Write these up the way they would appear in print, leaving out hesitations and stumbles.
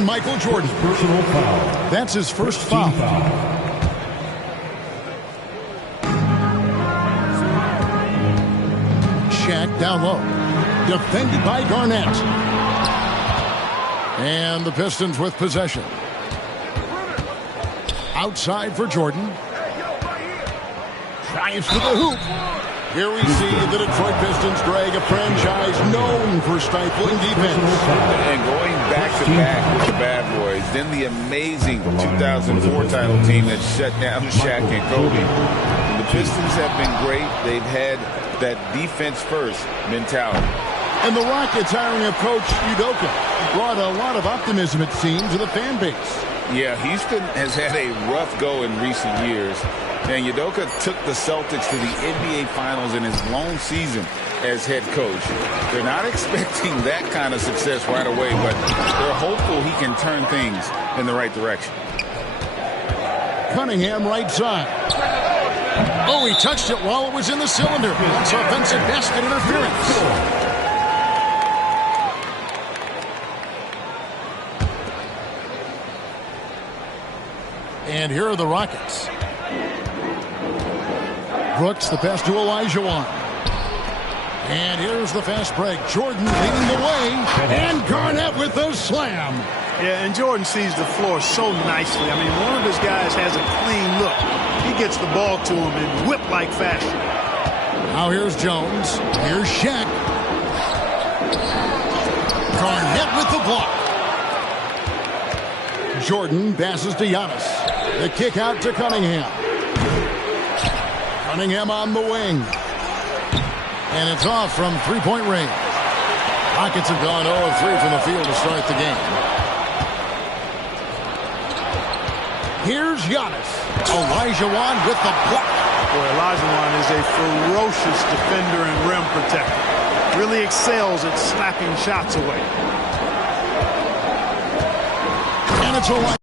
on Michael Jordan. Personal foul. That's his first foul. Shaq down low. Defended by Garnett. And the Pistons with possession. Outside for Jordan. Drives to the hoop. Here we see the Detroit Pistons drag a franchise known for stifling defense. And going back-to-back with the bad boys. Then the amazing 2004 title team that shut down Shaq and Kobe. The Pistons have been great. They've had that defense-first mentality. And the Rockets hiring of Coach Udoka brought a lot of optimism, it seems, to the fan base. Yeah, Houston has had a rough go in recent years. And Udoka took the Celtics to the NBA Finals in his lone season as head coach. They're not expecting that kind of success right away, but they're hopeful he can turn things in the right direction. Cunningham right side. Oh, he touched it while it was in the cylinder. It's offensive basket interference. And here are the Rockets. Brooks, the pass to Olajuwon. And here's the fast break. Jordan leading the way. And Garnett with the slam. Yeah, and Jordan sees the floor so nicely. I mean, one of his guys has a clean look. He gets the ball to him in whip-like fashion. Now here's Jones. Here's Shaq. Garnett with the block. Jordan passes to Giannis. The kick out to Cunningham. Cunningham on the wing. And it's off from three-point range. Rockets have gone 0 of 3 from the field to start the game. Here's Giannis. Olajuwon with the block. Boy, Olajuwon is a ferocious defender and rim protector. Really excels at slapping shots away. And it's Olajuwon.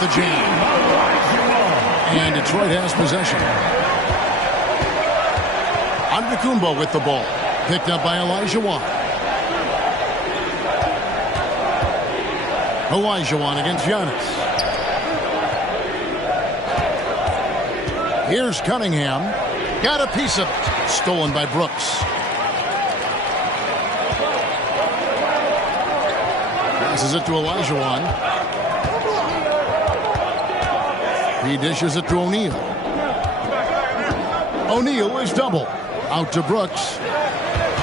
with the jam. And Detroit has possession. Antetokounmpo with the ball. Picked up by Olajuwon. Olajuwon against Giannis. Here's Cunningham. Got a piece of it. Stolen by Brooks. Passes it to Olajuwon. He dishes it to O'Neal. O'Neal is double. Out to Brooks.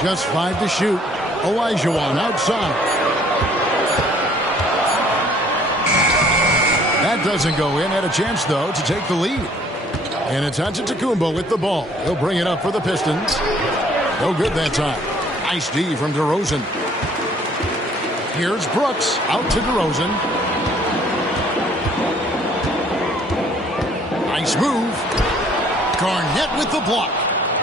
Just 5 to shoot. Olajuwon outside. That doesn't go in. Had a chance, though, to take the lead. And it's Antetokounmpo with the ball. He'll bring it up for the Pistons. No good that time. Nice D from DeRozan. Here's Brooks. Out to DeRozan. Nice move. Garnett with the block.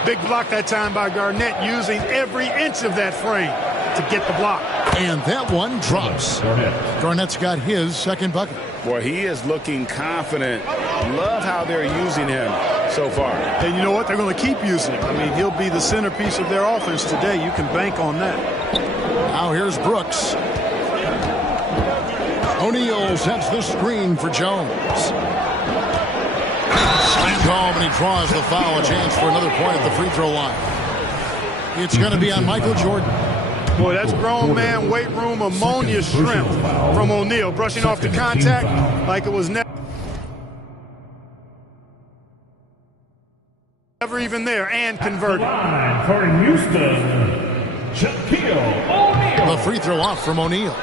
Big block that time by Garnett, using every inch of that frame to get the block. And that one drops. Garnett's got his second bucket. Boy, he is looking confident. Love how they're using him so far. And you know what? They're going to keep using him. I mean, he'll be the centerpiece of their offense today. You can bank on that. Now here's Brooks. O'Neal sets the screen for Jones. Slam call, and he draws the foul. A chance for another point at the free throw line. It's going to be on Michael Jordan. Boy, that's grown man weight room ammonia shrimp from O'Neal, brushing off the contact like it was never even there, and converted. For Houston, Shaquille O'Neal. The free throw off from O'Neal.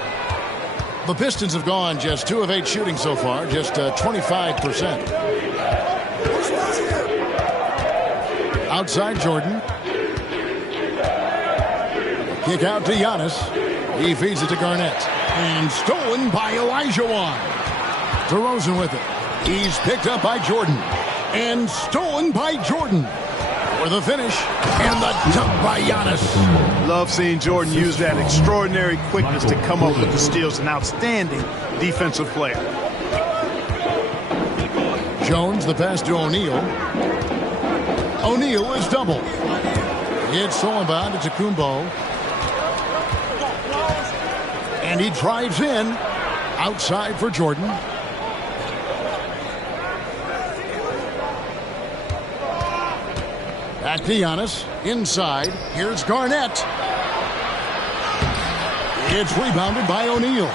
The Pistons have gone just 2 of 8 shooting so far, just 25%. Outside Jordan. Kick out to Giannis. He feeds it to Garnett. And stolen by Olajuwon. DeRozan with it. He's picked up by Jordan. And stolen by Jordan. For the finish. And the dunk by Giannis. Love seeing Jordan use that extraordinary quickness to come up with the steals. An outstanding defensive player. Jones, the pass to O'Neal. O'Neal is double. It's stolen by Antetokounmpo. And he drives in. Outside for Jordan. Back to Giannis. Inside. Here's Garnett. It's rebounded by O'Neal.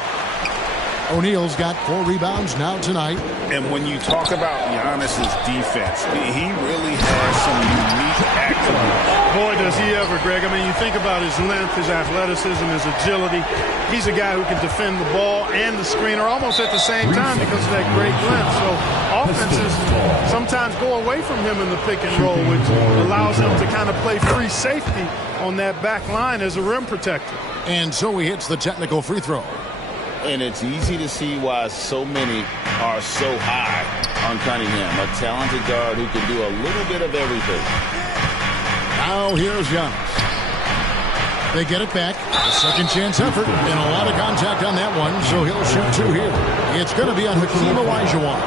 O'Neal's got 4 rebounds now tonight. And when you talk about Giannis's defense, he really has some unique attributes. Boy, does he ever, Greg. I mean, you think about his length, his athleticism, his agility. He's a guy who can defend the ball and the screener almost at the same time because of that great length. So offenses sometimes go away from him in the pick and roll, which allows him to kind of play free safety on that back line as a rim protector. And so he hits the technical free throw. And it's easy to see why so many are so high on Cunningham, a talented guard who can do a little bit of everything. Now here's Giannis. They get it back. A second chance effort and a lot of contact on that one, so he'll shoot 2 here. It's going to be on Hakeem Olajuwon.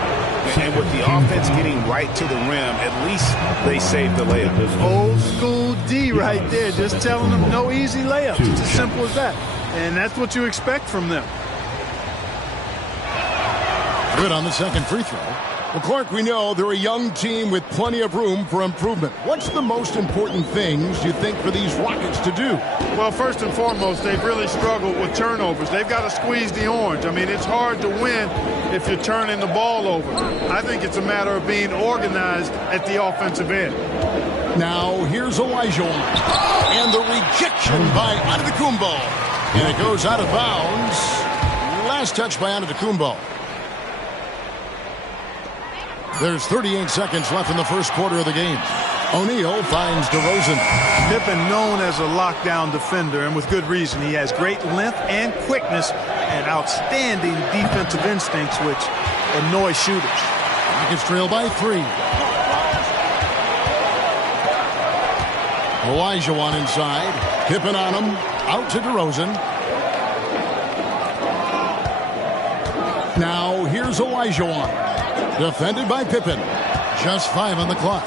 And with the offense getting right to the rim, at least they saved the layup. Old school D right there, just telling them no easy layups. It's as simple as that. And that's what you expect from them. Good on the second free throw. Well, Clark, we know they're a young team with plenty of room for improvement. What's the most important things you think for these Rockets to do? Well, first and foremost, they've really struggled with turnovers. They've got to squeeze the orange. I mean, it's hard to win if you're turning the ball over. I think it's a matter of being organized at the offensive end. Now, here's Olajuwon. And the rejection by Antetokounmpo. And it goes out of bounds. Last touch by Antetokounmpo. There's 38 seconds left in the first quarter of the game. O'Neal finds DeRozan. Pippen known as a lockdown defender, and with good reason. He has great length and quickness and outstanding defensive instincts, which annoy shooters. Rockets trail by 3. Olajuwon inside. Pippen on him. Out to DeRozan. Now here's is Olajuwon. Defended by Pippen. Just 5 on the clock.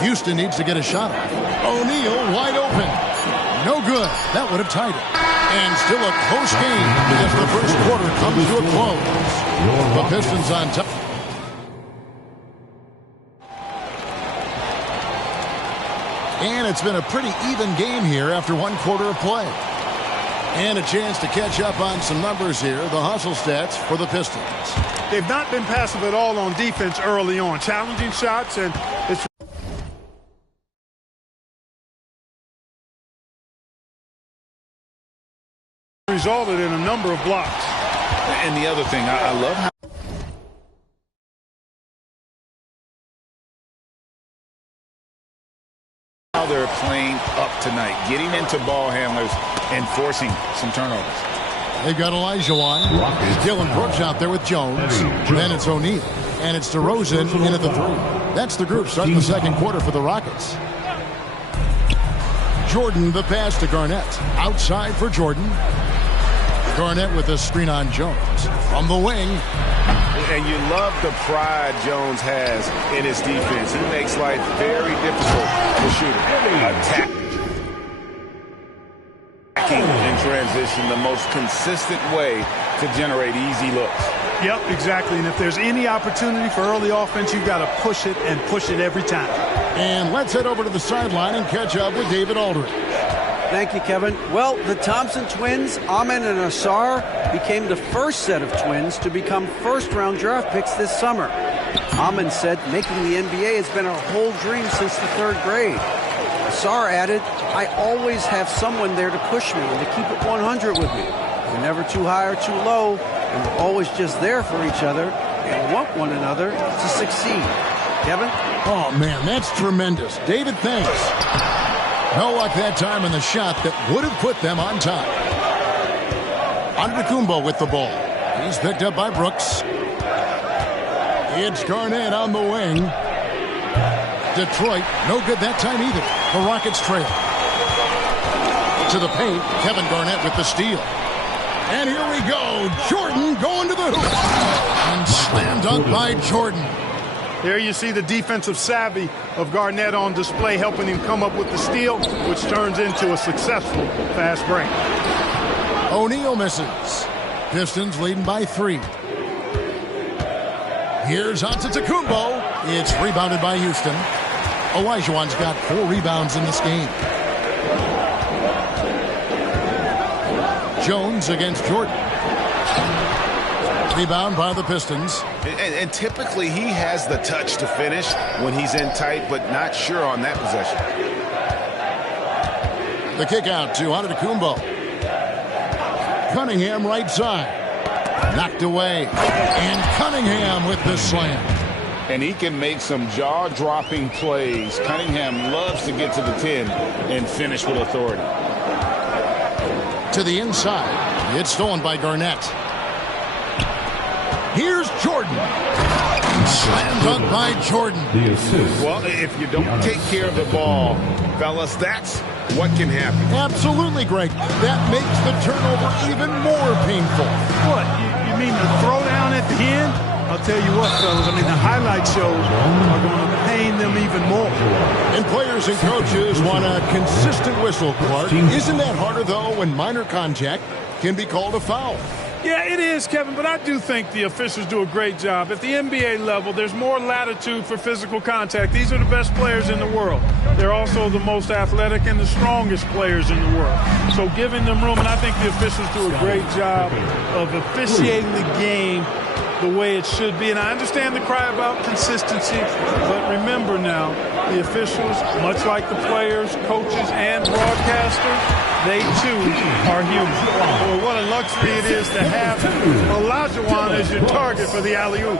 Houston needs to get a shot off. O'Neal wide open. No good. That would have tied it. And still a close game as the first quarter comes to a close. The Pistons on top. And it's been a pretty even game here after one quarter of play. And a chance to catch up on some numbers here. The hustle stats for the Pistons. They've not been passive at all on defense early on. Challenging shots, and it's resulted in a number of blocks. And the other thing, I love how they're playing up tonight, getting into ball handlers and forcing some turnovers. They've got Olajuwon. Dylan Brooks out there with Jones. Then it's O'Neal. And it's DeRozan in at the 3. That's the group starting the second quarter for the Rockets. Jordan, the pass to Garnett. Outside for Jordan. Garnett with a screen on Jones. From the wing. And you love the pride Jones has in his defense. He makes life very difficult for shooting. Attacking in transition, the most consistent way to generate easy looks. Yep, exactly. And if there's any opportunity for early offense, you've got to push it and push it every time. And let's head over to the sideline and catch up with David Aldridge. Thank you, Kevin. Well, the Thompson twins, Amen and Ausar, became the first set of twins to become first-round draft picks this summer. Amen said making the NBA has been a whole dream since the 3rd grade. Ausar added, I always have someone there to push me and to keep it 100 with me. We're never too high or too low, and we're always just there for each other and want one another to succeed. Kevin? Oh, man, that's tremendous. David, thanks. No luck that time in the shot that would have put them on top. Antetokounmpo with the ball. He's picked up by Brooks. It's Garnett on the wing. Detroit, no good that time either. The Rockets trail. To the paint, Kevin Garnett with the steal. And here we go. Jordan going to the hoop. And slam dunk by Jordan. There you see the defensive savvy of Garnett on display, helping him come up with the steal, which turns into a successful fast break. O'Neal misses. Pistons leading by 3. Here's Antetokounmpo. It's rebounded by Houston. Olajuwon's got 4 rebounds in this game. Jones against Jordan. Rebound by the Pistons. And typically he has the touch to finish when he's in tight, but not sure on that possession. The kick out to Antetokounmpo. Cunningham right side. Knocked away. And Cunningham with the slam. And he can make some jaw-dropping plays. Cunningham loves to get to the 10 and finish with authority. To the inside. It's stolen by Garnett. Here's Jordan. Slam dunk by Jordan. Well, if you don't take care of the ball, fellas, that's what can happen. Absolutely, Greg. That makes the turnover even more painful. What? You mean the throwdown at the end? I'll tell you what, fellas. I mean, the highlight shows are going to pain them even more. And players and coaches want a consistent whistle, Clark. Isn't that harder, though, when minor contact can be called a foul? Yeah, it is, Kevin, but I do think the officials do a great job. At the NBA level, there's more latitude for physical contact. These are the best players in the world. They're also the most athletic and the strongest players in the world. So giving them room, and I think the officials do a great job of officiating the game the way it should be. And I understand the cry about consistency, but remember now, the officials, much like the players, coaches, and broadcasters, they too are human. Boy, what a luxury it is to have Olajuwon as your target for the alley-oop.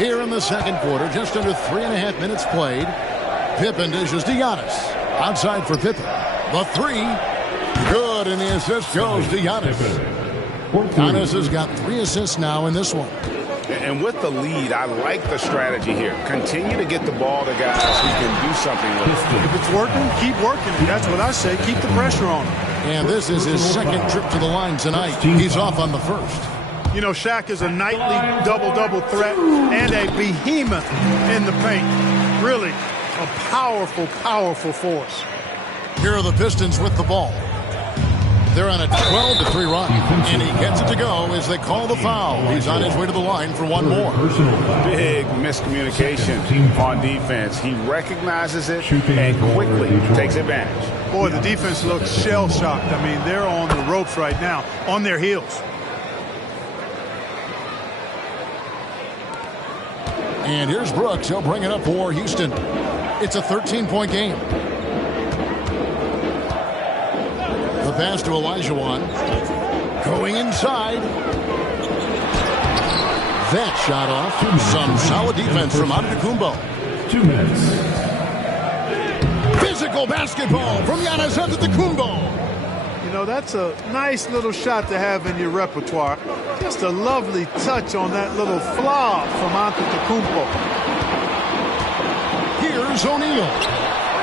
Here in the second quarter, just under 3.5 minutes played. Pippen dishes to Giannis. Outside for Pippen. The 3. Good, and the assist goes to Giannis. Giannis has got 3 assists now in this one. And with the lead, I like the strategy here. Continue to get the ball to guys who can do something with it. If it's working, keep working it. That's what I say. Keep the pressure on him. And this is his second trip to the line tonight. He's off on the first. You know, Shaq is a nightly double-double threat and a behemoth in the paint. Really a powerful, powerful force. Here are the Pistons with the ball. They're on a 12-3 run, and he gets it to go as they call the foul. He's on his way to the line for one more. Big miscommunication on defense. He recognizes it and quickly takes advantage. Boy, the defense looks shell-shocked. I mean, they're on the ropes right now, on their heels. And here's Brooks. He'll bring it up for Houston. It's a 13-point game. The pass to Olajuwon. Going inside. That shot off. Some solid defense from Antetokounmpo. 2 minutes. Physical basketball from Giannis Antetokounmpo. You know, that's a nice little shot to have in your repertoire. Just a lovely touch on that little flaw from Antetokounmpo. Here's O'Neal.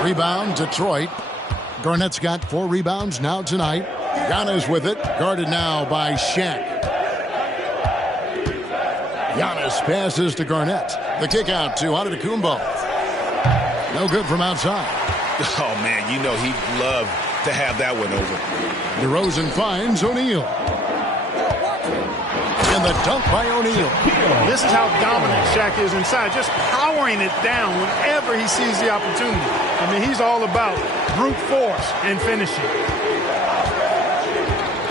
Rebound, Detroit. Garnett's got 4 rebounds now tonight. Giannis with it, guarded now by Shaq. Giannis passes to Garnett. The kick out to Antetokounmpo. No good from outside. Oh, man, you know he'd love to have that one over. DeRozan finds O'Neal. And the dunk by O'Neal. This is how dominant Shaq is inside, just powering it down whenever he sees the opportunity. I mean, he's all about brute force and finishing.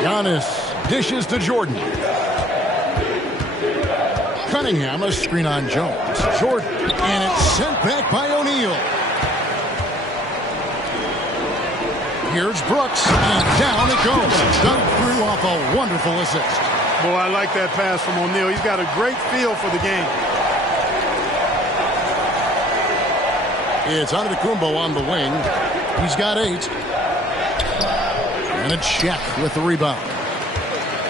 Giannis dishes to Jordan. Cunningham, a screen on Jones. Jordan, and it's sent back by O'Neal. Here's Brooks, and down it goes. Dunked through off a wonderful assist. Boy, I like that pass from O'Neal. He's got a great feel for the game. It's Antetokounmpo on the wing. He's got 8. And it's Shaq with the rebound.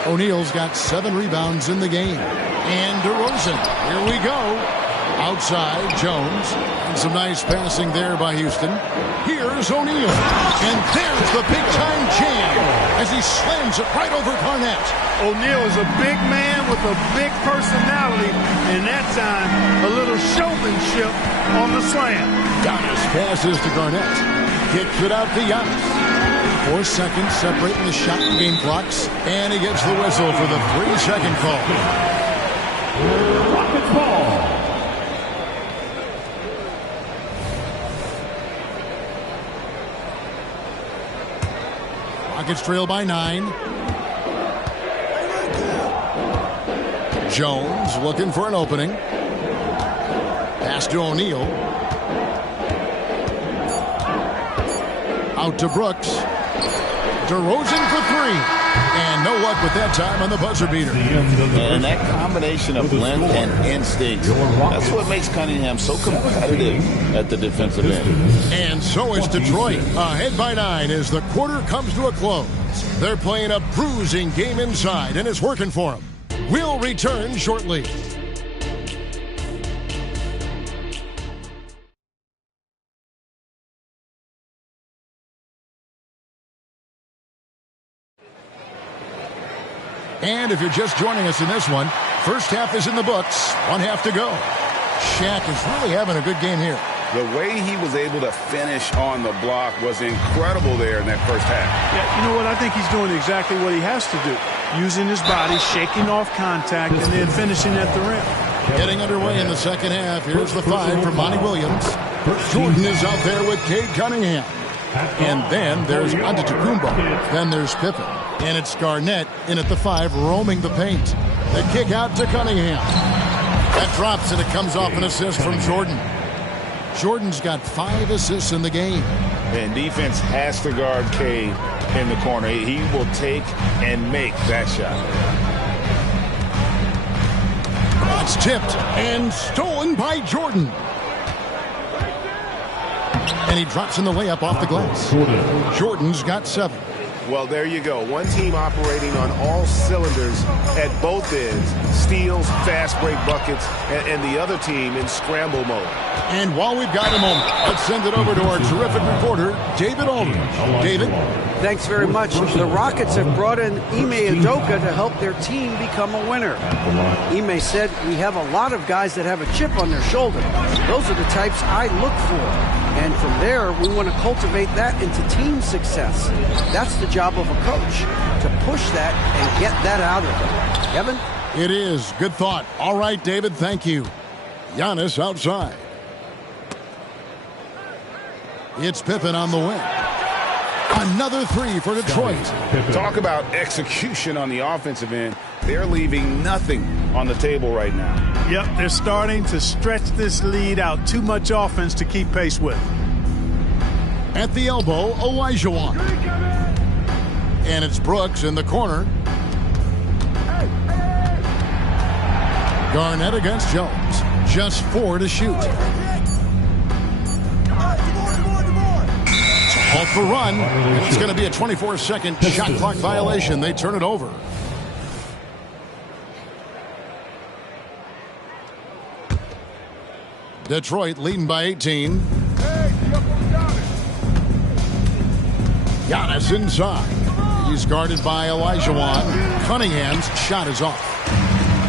O'Neal's got 7 rebounds in the game. And DeRozan, here we go. Outside, Jones. And some nice passing there by Houston. Here's O'Neal. And there's the big-time jam as he slams it right over Garnett. O'Neal is a big man with a big personality, and that time a little showmanship on the slam. Giannis passes to Garnett. Kicks it out to Giannis. 4 seconds separating the shot and game clocks. And he gets the whistle for the 3-second call. Rockets ball. Rockets trail by 9. Jones looking for an opening. Pass to O'Neal. Out to Brooks. DeRozan for 3. And no luck with that time on the buzzer beater. And that combination of length and instincts, that's what makes Cunningham so competitive at the defensive end. And so is Detroit. Ahead by 9 as the quarter comes to a close. They're playing a bruising game inside, and it's working for them. We'll return shortly. And if you're just joining us in this one, first half is in the books. 1 half to go. Shaq is really having a good game here. The way he was able to finish on the block was incredible there in that first half. Yeah, you know what? I think he's doing exactly what he has to do. Using his body, shaking off contact, and then finishing at the rim. Getting underway in the second half. Here's the 5 from Monty Williams. Jordan is out there with Cade Cunningham. And then there's Antetokounmpo. Then there's Pippen. And it's Garnett in at the 5, roaming the paint. The kick out to Cunningham. That drops, and it comes off an assist from Jordan. Jordan's got 5 assists in the game. And defense has to guard Cade in the corner. He will take and make that shot. That's tipped and stolen by Jordan. And he drops in the layup off the glass. Jordan's got 7. Well, there you go. One team operating on all cylinders at both ends. Steals, fast break buckets, and the other team in scramble mode. And while we've got a moment, let's send it over to our terrific reporter, David Aldridge. David? Thanks very much. The Rockets have brought in Ime Udoka to help their team become a winner. Ime said, "We have a lot of guys that have a chip on their shoulder. Those are the types I look for. And from there, we want to cultivate that into team success. That's the job of a coach, to push that and get that out of them." Kevin? It is. Good thought. All right, David, thank you. Giannis outside. It's Pippen on the wing. Another three for Detroit. Talk about execution on the offensive end. They're leaving nothing on the table right now. Yep, they're starting to stretch this lead out. Too much offense to keep pace with. At the elbow, Olajuwon. And it's Brooks in the corner. Garnett against Jones. Just 4 to shoot. Off the run, and it's going to be a 24-second shot clock violation. They turn it over. Detroit leading by 18. Giannis inside. He's guarded by Olajuwon. Cunningham's shot is off.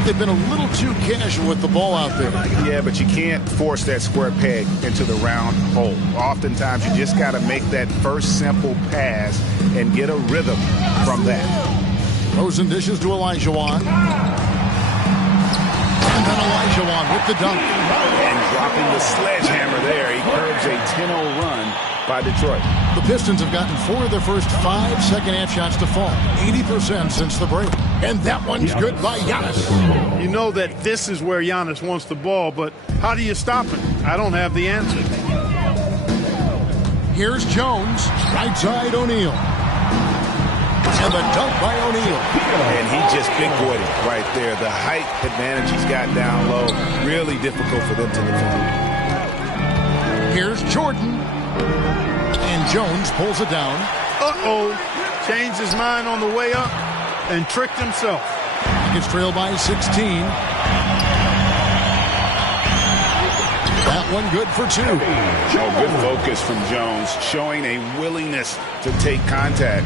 They've been a little too casual with the ball out there. Yeah, but you can't force that square peg into the round hole. Oftentimes, you just got to make that first simple pass and get a rhythm from that. Rosen dishes to Olajuwon. And then Olajuwon with the dunk. And dropping the sledgehammer there, he curbs a 10-0 run by Detroit. The Pistons have gotten 4 of their first 5 second-half shots to fall. 80% since the break. And that one's good by Giannis. You know that this is where Giannis wants the ball, but how do you stop him? I don't have the answer. Here's Jones. Right side, O'Neal. And the dunk by O'Neal. And he just big-boyed it right there. The height advantage he's got down low. Really difficult for them to defend. Here's Jordan. And Jones pulls it down. Uh-oh. Changed his mind on the way up and tricked himself. He gets trailed by 16. That one good for 2. Oh, good focus from Jones, showing a willingness to take contact.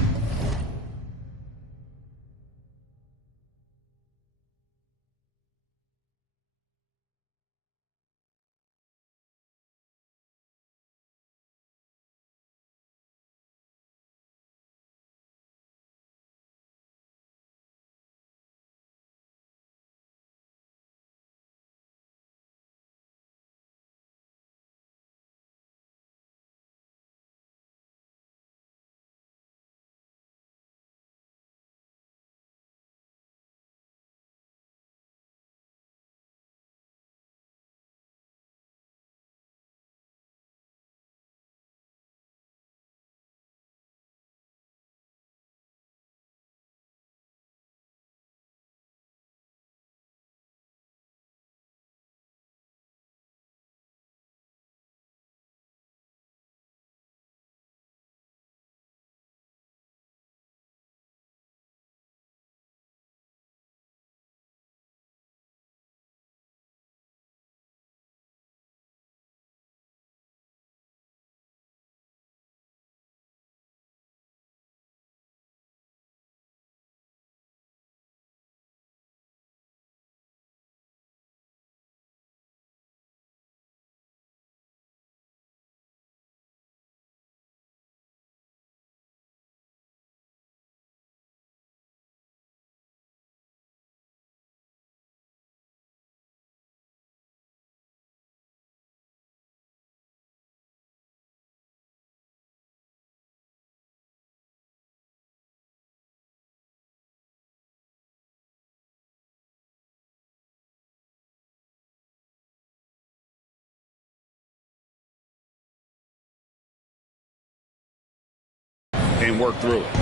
And work through it.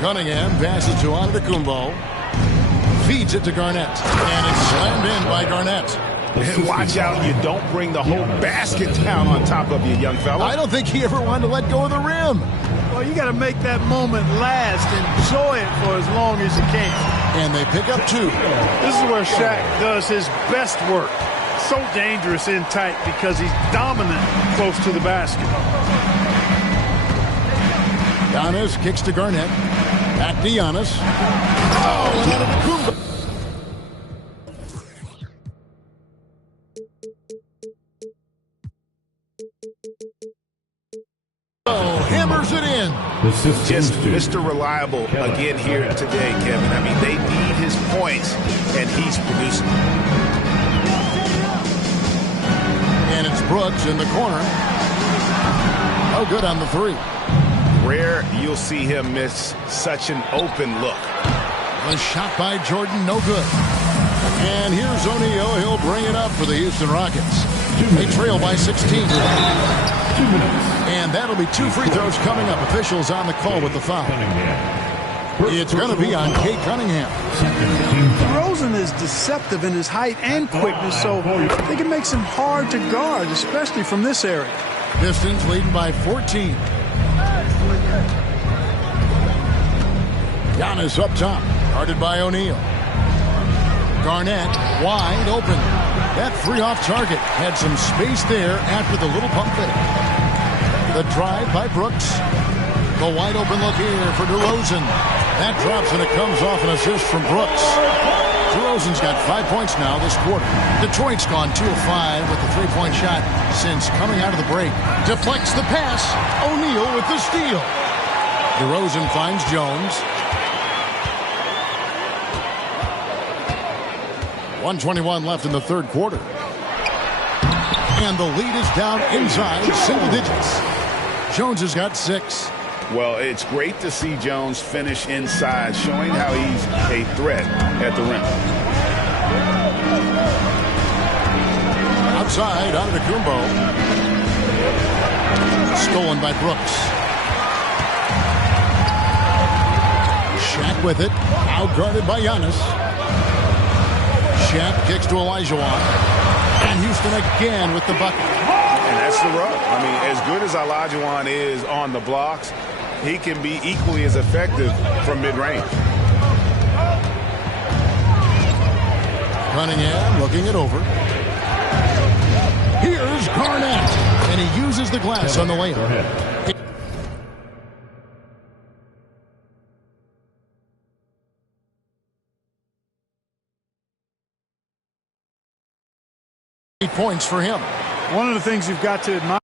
Cunningham passes to Antetokounmpo. Feeds it to Garnett. And it's slammed in by Garnett. And watch out, you don't bring the whole basket down on top of you, young fella. I don't think he ever wanted to let go of the rim. Well, Well, you got to make that moment last. Enjoy it for as long as you can. And they pick up 2. This is where Shaq does his best work. So dangerous in tight because he's dominant close to the basket. Giannis kicks to Garnett. Back to Giannis. Oh, and Antetokounmpo. Hammers it in. Just Mr. Reliable again here today, Kevin. I mean, they need his points, and he's producing. And it's Brooks in the corner. Oh, good on the 3. Rare you'll see him miss such an open look. The shot by Jordan, no good. And here's O'Neal. He'll bring it up for the Houston Rockets. They trail by 16. 2 minutes. And that'll be 2 free throws coming up. Officials on the call with the foul. It's going to be on Cade Cunningham. DeRozan is deceptive in his height and quickness, so they can make him hard to guard, especially from this area. Pistons leading by 14. Giannis up top, guarded by O'Neal. Garnett wide open. That 3 off target had some space there after the little pump fake. The drive by Brooks. The wide open look here for DeRozan. That drops and it comes off an assist from Brooks. DeRozan's got 5 points now this quarter. Detroit's gone 2 of 5 with the 3-point shot since coming out of the break. Deflects the pass. O'Neal with the steal. DeRozan finds Jones. 1:21 left in the third quarter. And the lead is down inside single digits. Jones has got 6. Well, it's great to see Jones finish inside, showing how he's a threat at the rim. Outside, Antetokounmpo. Stolen by Brooks. Shaq with it. Outguarded by Giannis. Shaq kicks to Olajuwon. And Houston again with the bucket. And that's the rub. I mean, as good as Olajuwon is on the blocks, he can be equally as effective from mid-range. Cunningham looking it over. Here's Garnett. And he uses the glass on the layup. 8 points for him. One of the things you've got to admire.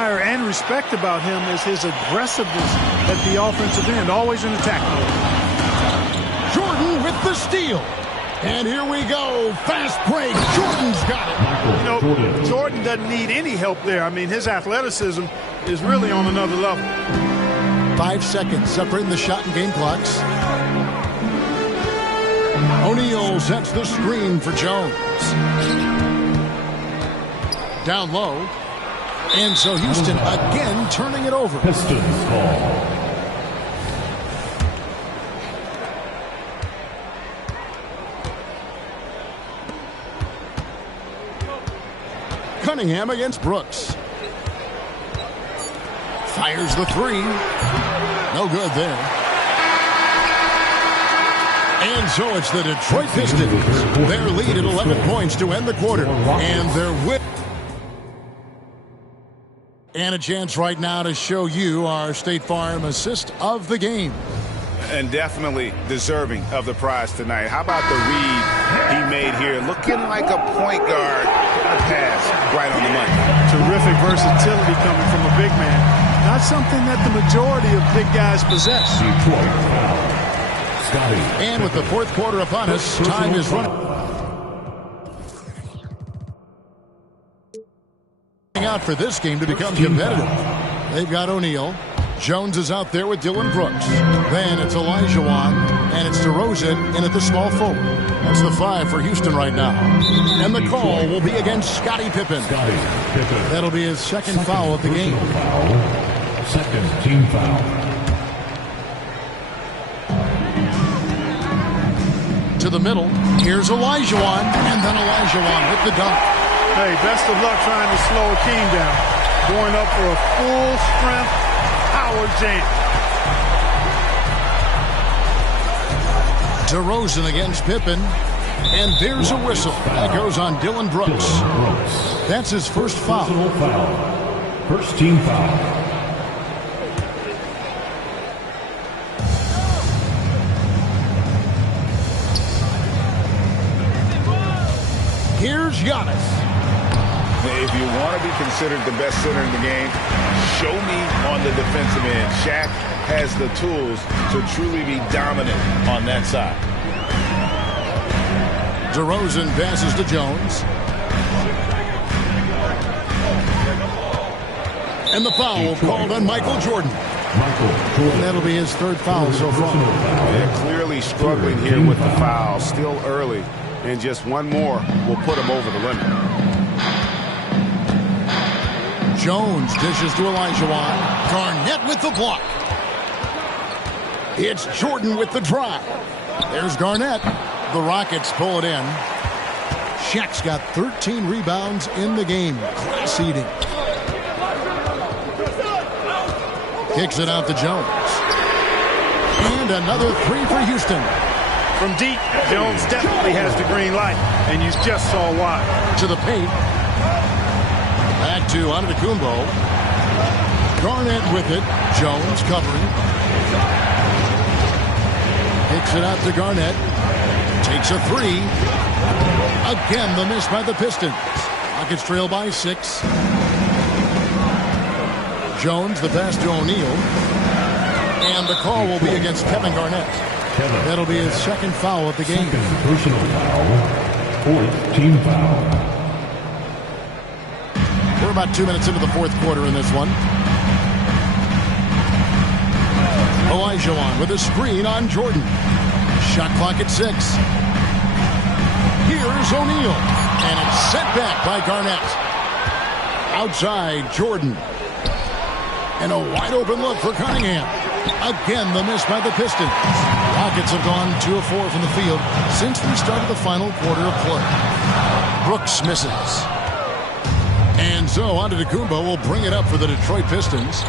And respect about him is his aggressiveness at the offensive end, always in attack mode. Jordan with the steal. And here we go. Fast break. Jordan's got it. You know, Jordan doesn't need any help there. I mean, his athleticism is really on another level. 5 seconds separating the shot and game clocks. O'Neal sets the screen for Jones. Down low. And so Houston again turning it over. Pistons ball. Cunningham against Brooks. Fires the three. No good there. And so it's the Detroit Pistons. Their lead at 11 points to end the quarter. And their win. And a chance right now to show you our State Farm assist of the game. And definitely deserving of the prize tonight. How about the read he made here? Looking like a point guard. A pass right on the money. Terrific versatility coming from a big man. Not something that the majority of big guys possess. Detroit Scotty. And with the fourth quarter upon us, time is running out for this game to become competitive. They've got O'Neal. Jones is out there with Dylan Brooks. Then it's Olajuwon, and it's DeRozan in at the small forward. That's the 5 for Houston right now. And the call will be against Scottie Pippen. That'll be his second foul of the game. Second team foul. To the middle. Here's Olajuwon, and then Olajuwon with the dunk. Hey, best of luck trying to slow Akeem down. Going up for a full-strength power jam. DeRozan against Pippen. And there's a whistle. That goes on Dylan Brooks. That's his first foul. First team foul. Here's Giannis. If you want to be considered the best center in the game, show me on the defensive end. Shaq has the tools to truly be dominant on that side. DeRozan passes to Jones. And the foul called on Michael Jordan. That'll be his third foul so far. They're clearly struggling here with the foul. Still early. And just one more will put him over the limit. Jones dishes to Olajuwon. Garnett with the block. It's Jordan with the drive. There's Garnett. The Rockets pull it in. Shaq's got 13 rebounds in the game. Class eating. Kicks it out to Jones. And another three for Houston. From deep, Jones definitely has the green light, and you just saw why. To the paint. Back to Antetokounmpo. Garnett with it. Jones covering. Kicks it out to Garnett. Takes a three. Again, the miss by the Pistons. Rockets trail by 6. Jones, the pass to O'Neal. And the call will be against Kevin Garnett. That'll be his second foul of the game. Second personal foul. Fourth team foul. We're about 2 minutes into the fourth quarter in this one. Olajuwon with a screen on Jordan. Shot clock at 6. Here's O'Neal. And it's set back by Garnett. Outside, Jordan. And a wide open look for Cunningham. Again, the miss by the Pistons. Rockets have gone 2 of 4 from the field since we started the final quarter of play. Brooks misses. And so Antetokounmpo will bring it up for the Detroit Pistons.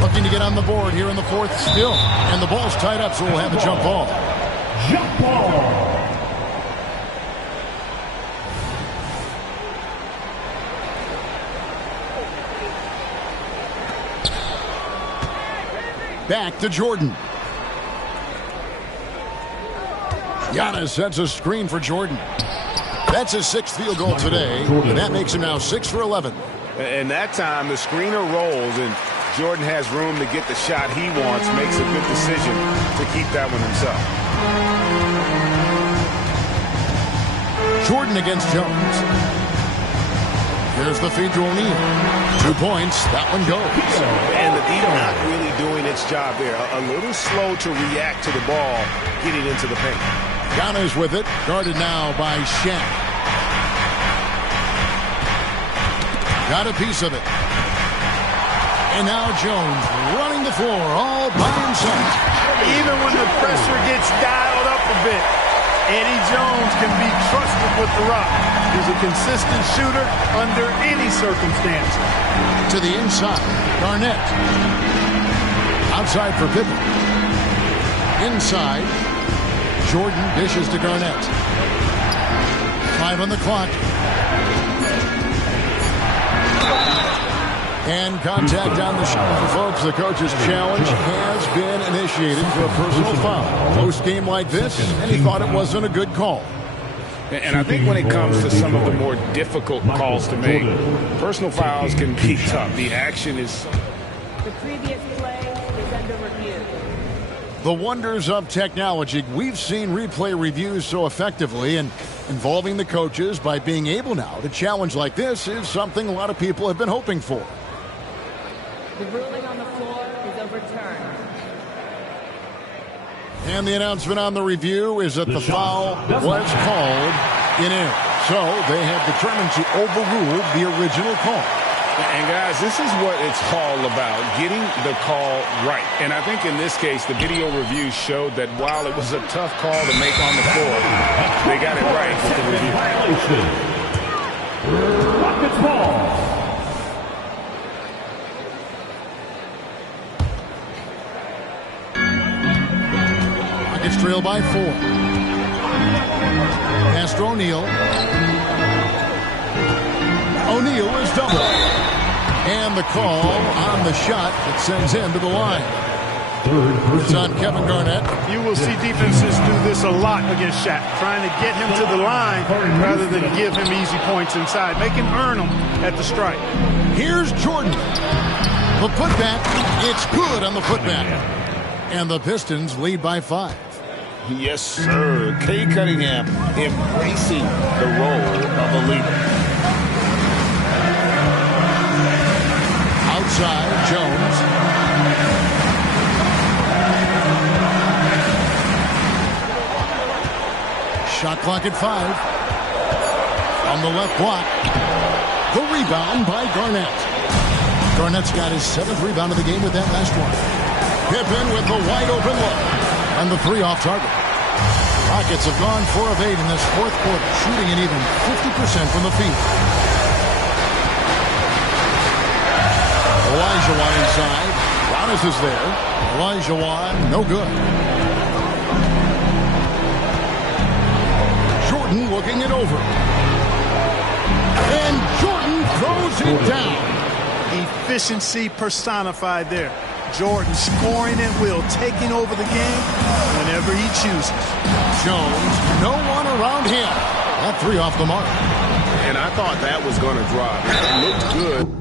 Looking to get on the board here in the fourth still. And the ball's tied up, so we'll have a jump ball. Jump ball. Back to Jordan. Giannis sets a screen for Jordan. That's his 6th field goal today, and that makes him now 6 for 11. And that time, the screener rolls, and Jordan has room to get the shot he wants, makes a good decision to keep that one himself. Jordan against Jones. Here's the feed to O'Neal. 2 points. That one goes. And the D not really doing its job there. A little slow to react to the ball getting into the paint. Giannis with it. Guarded now by Shaq. Got a piece of it. And now Jones running the floor all by himself. Even when the pressure gets dialed up a bit, Eddie Jones can be trusted with the rock. He's a consistent shooter under any circumstance. To the inside, Garnett. Outside for Pippen. Inside, Jordan dishes to Garnett. 5 on the clock. And contact on the shot. Folks, the coach's challenge has been initiated for a personal foul. Post game like this, and he thought it wasn't a good call. And I think when it comes to some of the more difficult calls to make, personal fouls can be tough. The action is... The previous play is under review. The wonders of technology. We've seen replay reviews so effectively, and involving the coaches by being able now to challenge like this is something a lot of people have been hoping for. The ruling on the floor is overturned. And the announcement on the review is that the foul was called in air. So they have determined to overrule the original call. And guys, this is what it's all about, getting the call right. And I think in this case, the video review showed that while it was a tough call to make on the floor, they got it right with the review. Rockets ball. Rockets trail by 4. Pass to O'Neal. O'Neal is doubled. And the call on the shot that sends him to the line. It's on Kevin Garnett. You will see defenses do this a lot against Shaq, trying to get him to the line rather than give him easy points inside. Make him earn them at the strike. Here's Jordan. The putback. It's good on the putback. And the Pistons lead by 5. Yes, sir. Cade Cunningham embracing the role of a leader. Outside, Jones. Shot clock at 5. On the left block. The rebound by Garnett. Garnett's got his 7th rebound of the game with that last one. Pippen with the wide open look. And the 3 off target. Rockets have gone 4 of 8 in this 4th quarter, shooting an even 50% from the field. Olajuwon inside. Giannis is there. Olajuwon, no good. Jordan looking it over. And Jordan throws it down. Efficiency personified there. Jordan scoring at will, taking over the game whenever he chooses. Jones, no one around him. That 3 off the mark. And I thought that was going to drop. It looked good.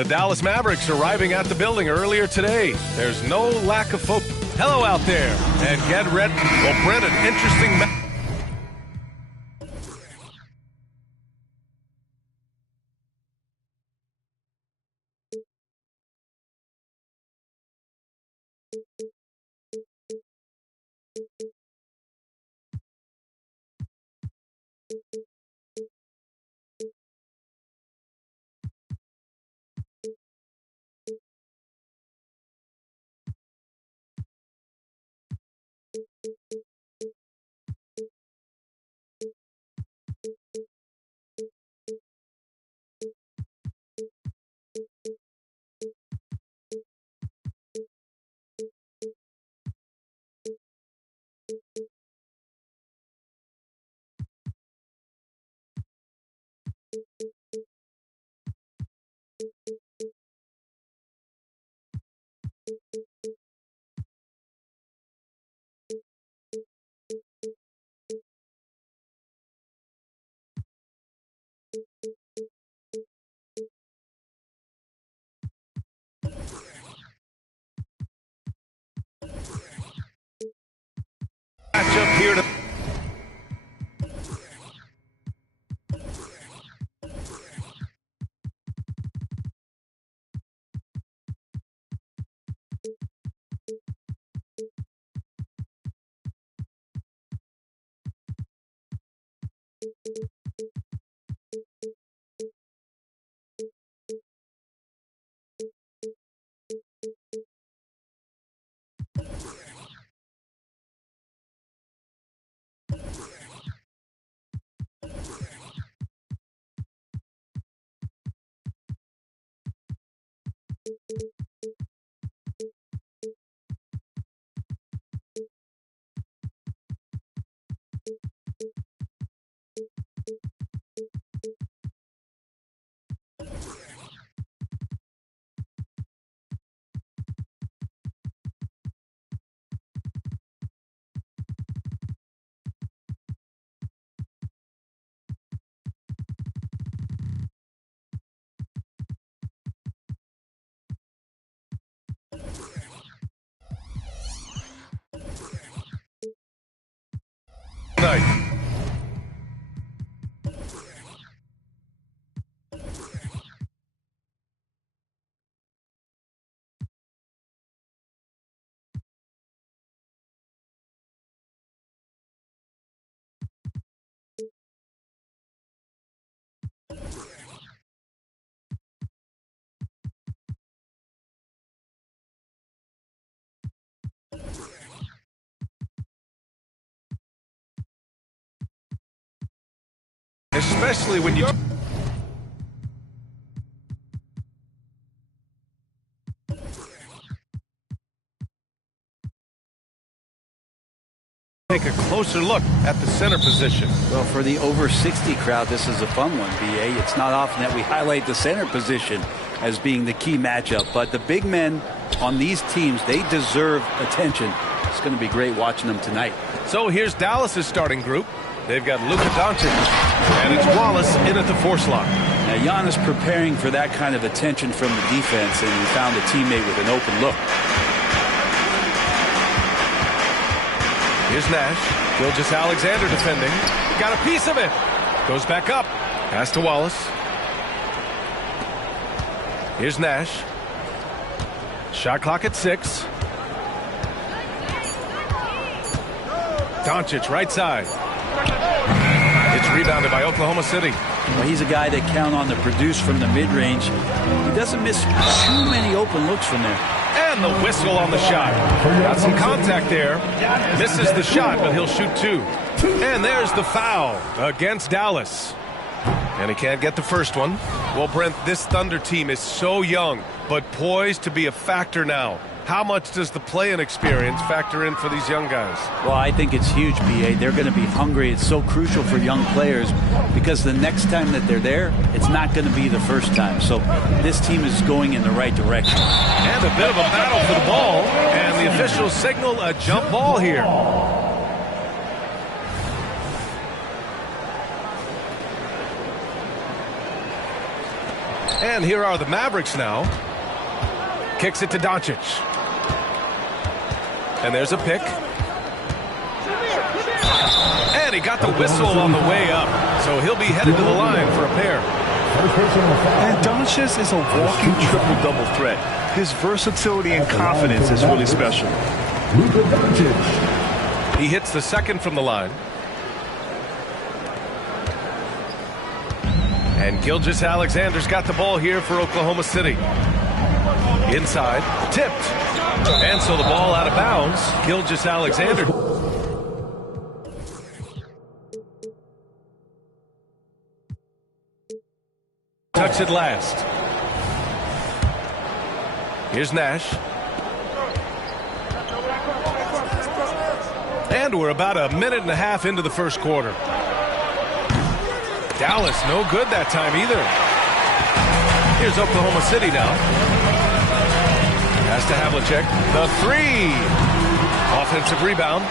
The Dallas Mavericks arriving at the building earlier today. There's no lack of focus. Hello out there, and get ready. Well, Brent, an interesting matchup here to Night. Especially when you take a closer look at the center position. Well, for the over 60 crowd, this is a fun one, BA. It's not often that we highlight the center position as being the key matchup, but the big men on these teams, they deserve attention. It's going to be great watching them tonight. So here's Dallas's starting group. They've got Luka Doncic, and it's Wallace in at the 4 slot. Now, Giannis preparing for that kind of attention from the defense, and he found a teammate with an open look. Here's Nash. Gilgeous-Alexander defending. Got a piece of it. Goes back up. Pass to Wallace. Here's Nash. Shot clock at 6. Doncic, right side. It's rebounded by Oklahoma City. Well, he's a guy that count on to produce from the mid-range. He doesn't miss too many open looks from there. And the whistle on the shot. Got some contact there. Misses the shot, but he'll shoot 2. And there's the foul against Dallas. And he can't get the first one. Well, Brent, this Thunder team is so young, but poised to be a factor now. How much does the play-in experience factor in for these young guys? Well, I think it's huge, BA. They're going to be hungry. It's so crucial for young players because the next time that they're there, it's not going to be the first time. So this team is going in the right direction. And a bit of a battle for the ball, and the officials signal a jump ball here. And here are the Mavericks now. Kicks it to Doncic. And there's a pick. And he got the whistle on the way up. So he'll be headed to the line for a pair. And Doncic is a walking triple-double threat. His versatility and confidence is really special. He hits the second from the line. And Gilgeous-Alexander's got the ball here for Oklahoma City. Inside, tipped. And so the ball out of bounds. Gilgeous-Alexander. Touched it last. Here's Nash. And we're about a minute and a half into the first quarter. Dallas, no good that time either. Here's Oklahoma City now. Pass to Havlicek. The 3. Offensive rebound.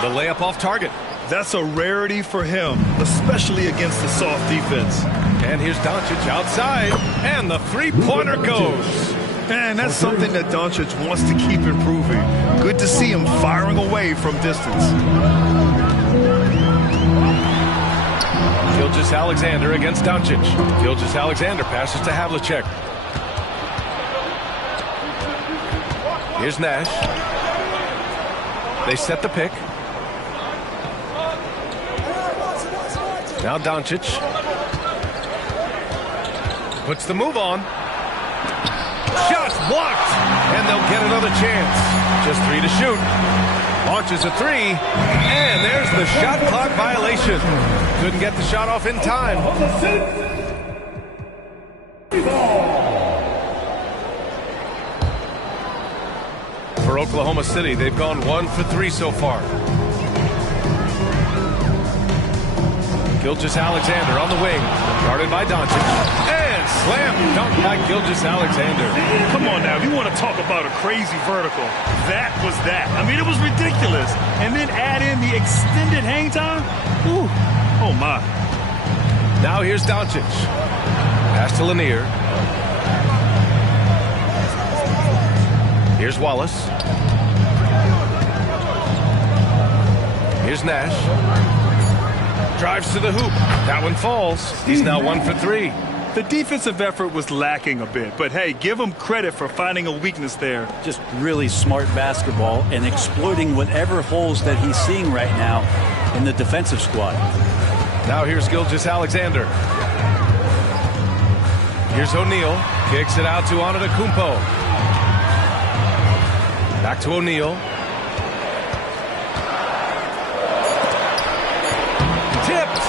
The layup off target. That's a rarity for him, especially against the soft defense. And here's Doncic outside. And the three-pointer goes. And that's something that Doncic wants to keep improving. Good to see him firing away from distance. Gilgeous-Alexander against Doncic. Gilgeous-Alexander passes to Havlicek. Here's Nash. They set the pick. Now Doncic. Puts the move on. Shots blocked. And they'll get another chance. Just 3 to shoot. Launches a 3. And there's the shot clock violation. Couldn't get the shot off in time. for Oklahoma City. They've gone 1 for 3 so far. Gilgeous-Alexander on the wing, guarded by Doncic, and slam dunk by Gilgeous-Alexander. Come on now, if you want to talk about a crazy vertical, that was that. I mean, it was ridiculous. And then add in the extended hang time. Ooh, oh my. Now here's Doncic. Pass to Lanier. Here's Wallace. Here's Nash. Drives to the hoop. That one falls. He's now 1 for 3. The defensive effort was lacking a bit, but hey, give him credit for finding a weakness there. Just really smart basketball and exploiting whatever holes that he's seeing right now in the defensive squad. Now here's Gilgeous-Alexander. Here's O'Neal. Kicks it out to Antetokounmpo. Back to O'Neal. Tipped.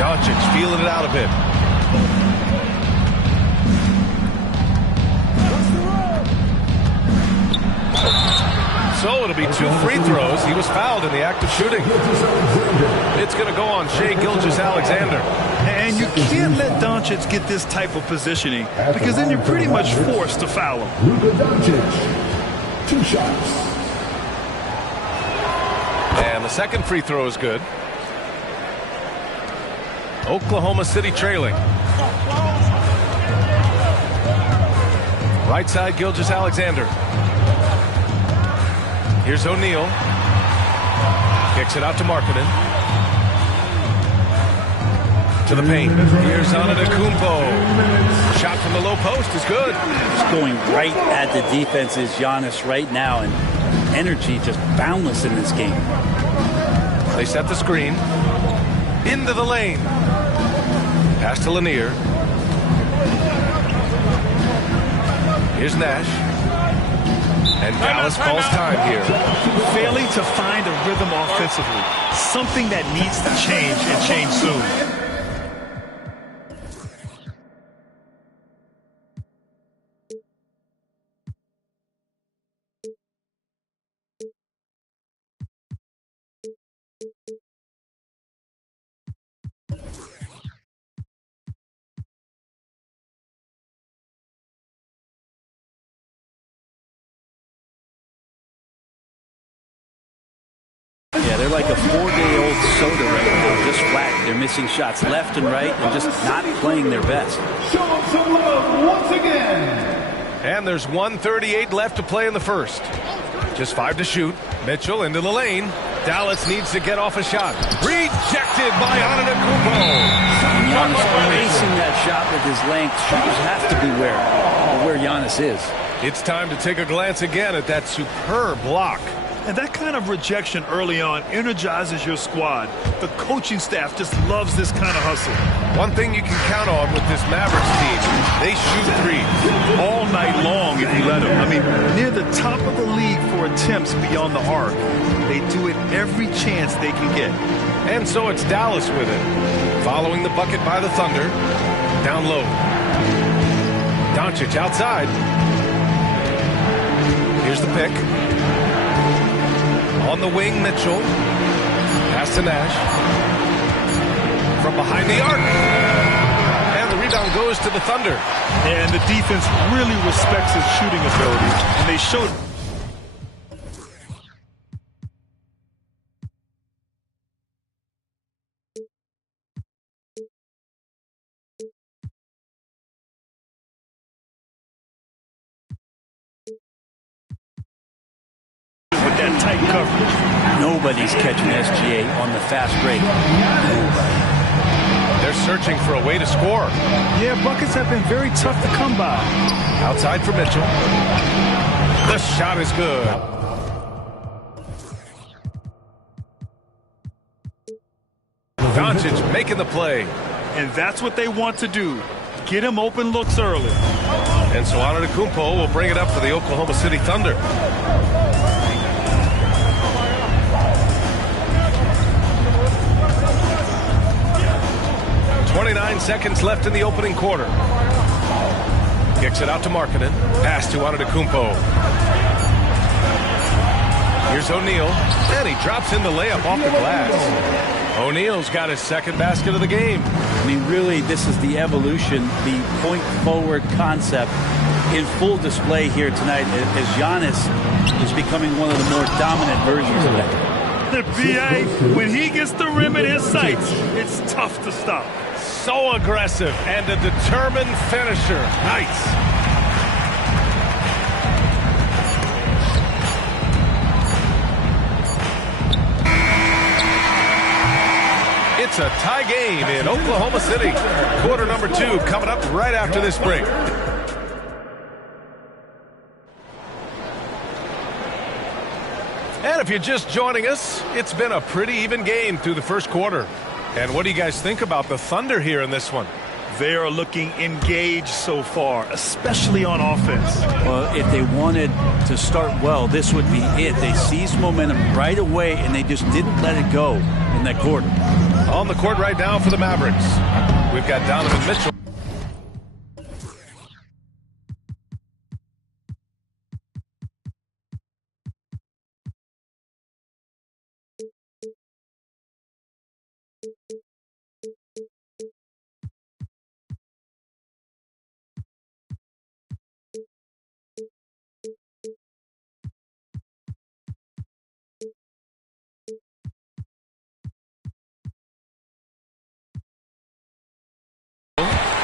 Doncic feeling it out a bit. So it'll be 2 free throws. He was fouled in the act of shooting. It's going to go on Shai Gilgeous-Alexander. And you can't let Doncic get this type of positioning because then you're pretty much forced to foul him. Luka Doncic, 2 shots. And the second free throw is good. Oklahoma City trailing. Right side, Gilgeous-Alexander. Here's O'Neal. Kicks it out to Markkanen. To the paint. Here's Antetokounmpo. Shot from the low post is good. He's going right at the defense's Giannis right now, and energy just boundless in this game. They set the screen. Into the lane. Pass to Lanier. Here's Nash. And Dallas calls time here. Failing to find a rhythm offensively. Something that needs to change and change soon. Yeah, they're like a 4-day-old soda right now, just flat. They're missing shots left and right and just not playing their best. Show them some love once again. And there's 1:38 left to play in the first. Just 5 to shoot. Mitchell into the lane. Dallas needs to get off a shot. Rejected by Antetokounmpo. Giannis erasing that shot with his length. Shooters have to beware of where Giannis is. It's time to take a glance again at that superb block. And that kind of rejection early on energizes your squad. The coaching staff just loves this kind of hustle. One thing you can count on with this Mavericks team, they shoot threes. All night long if you let them. I mean, near the top of the league for attempts beyond the arc. They do it every chance they can get. And so it's Dallas with it. Following the bucket by the Thunder. Down low. Doncic outside. Here's the pick. On the wing, Mitchell. Pass to Nash. From behind the arc. And the rebound goes to the Thunder. And the defense really respects his shooting ability. And they showed... with that tight coverage. Nobody's catching SGA on the fast break. Nobody. They're searching for a way to score. Yeah, buckets have been very tough to come by. Outside for Mitchell. The shot is good. Doncic making the play. And that's what they want to do. Get him open looks early. And so Antetokounmpo will bring it up for the Oklahoma City Thunder. 29 seconds left in the opening quarter. Kicks it out to Markkanen. Pass to Antetokounmpo. Here's O'Neal. And he drops in the layup off the glass. O'Neal's got his second basket of the game. I mean, really, this is the evolution, the point-forward concept in full display here tonight as Giannis is becoming one of the more dominant versions of that. The BA, when he gets the rim in his sights, it's tough to stop. So aggressive and a determined finisher. Nice. It's a tie game in Oklahoma City. Quarter number 2 coming up right after this break. And if you're just joining us, it's been a pretty even game through the first quarter. And what do you guys think about the Thunder here in this one? They are looking engaged so far, especially on offense. Well, if they wanted to start well, this would be it. They seized momentum right away, and they just didn't let it go in that quarter. On the court right now for the Mavericks, we've got Donovan Mitchell.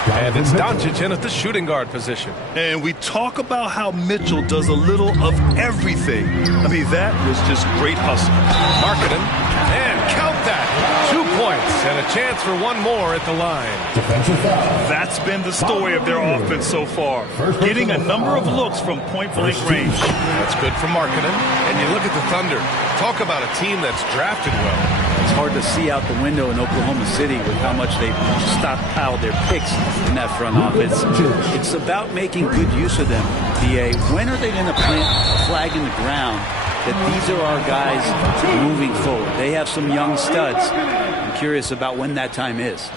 And it's Doncic in at the shooting guard position. And we talk about how Mitchell does a little of everything. I mean, that was just great hustle. Markkanen, and count that. 2 points and a chance for one more at the line. That's been the story of their offense so far. Getting a number of looks from point-blank range. That's good for Markkanen. And you look at the Thunder. Talk about a team that's drafted well. It's hard to see out the window in Oklahoma City with how much they've stockpiled their picks in that front office. It's about making good use of them, BA. When are they going to plant a flag in the ground that these are our guys moving forward? They have some young studs. I'm curious about when that time is.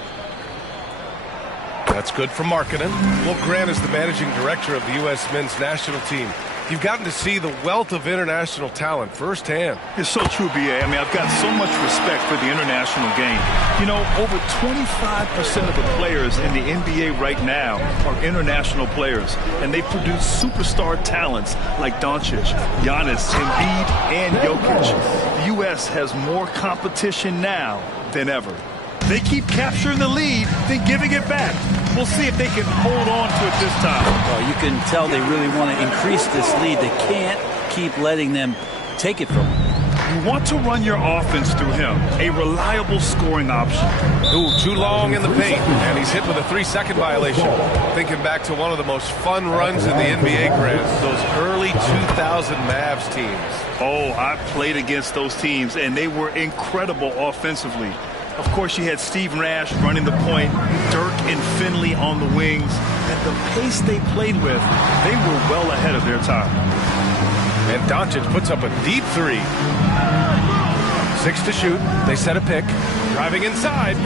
That's good for Markkanen. Will Grant is the managing director of the U.S. men's national team. You've gotten to see the wealth of international talent firsthand. It's so true, B.A. I mean, I've got so much respect for the international game. You know, over 25% of the players in the NBA right now are international players, and they produce superstar talents like Doncic, Giannis, Embiid, and Jokic. The U.S. has more competition now than ever. They keep capturing the lead, then giving it back. We'll see if they can hold on to it this time. Well, you can tell they really want to increase this lead. They can't keep letting them take it from them. You want to run your offense through him, a reliable scoring option. Ooh, too long in the paint, and he's hit with a 3-second violation. Thinking back to one of the most fun runs in the NBA, Grant, those early 2000 Mavs teams. Oh, I played against those teams, and they were incredible offensively. Of course, you had Steve Nash running the point, Dirk and Finley on the wings, and the pace they played with, they were well ahead of their time. And Doncic puts up a deep 3. 6 to shoot. They set a pick. Driving inside.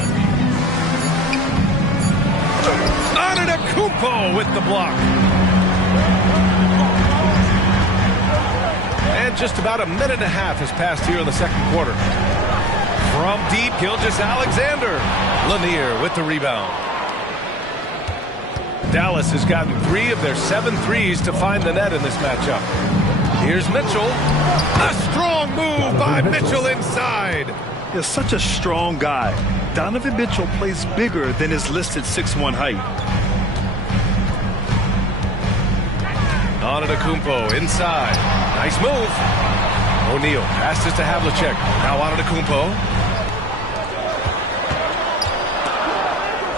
Antetokounmpo with the block. And just about a minute and a half has passed here in the second quarter. From deep, Gilgeous-Alexander. Lanier with the rebound. Dallas has gotten 3 of their 7 threes to find the net in this matchup. Here's Mitchell. A strong move by Mitchell inside. He's such a strong guy. Donovan Mitchell plays bigger than his listed 6'1" height. Antetokounmpo inside. Nice move. O'Neal passes to Havlicek. Now Antetokounmpo.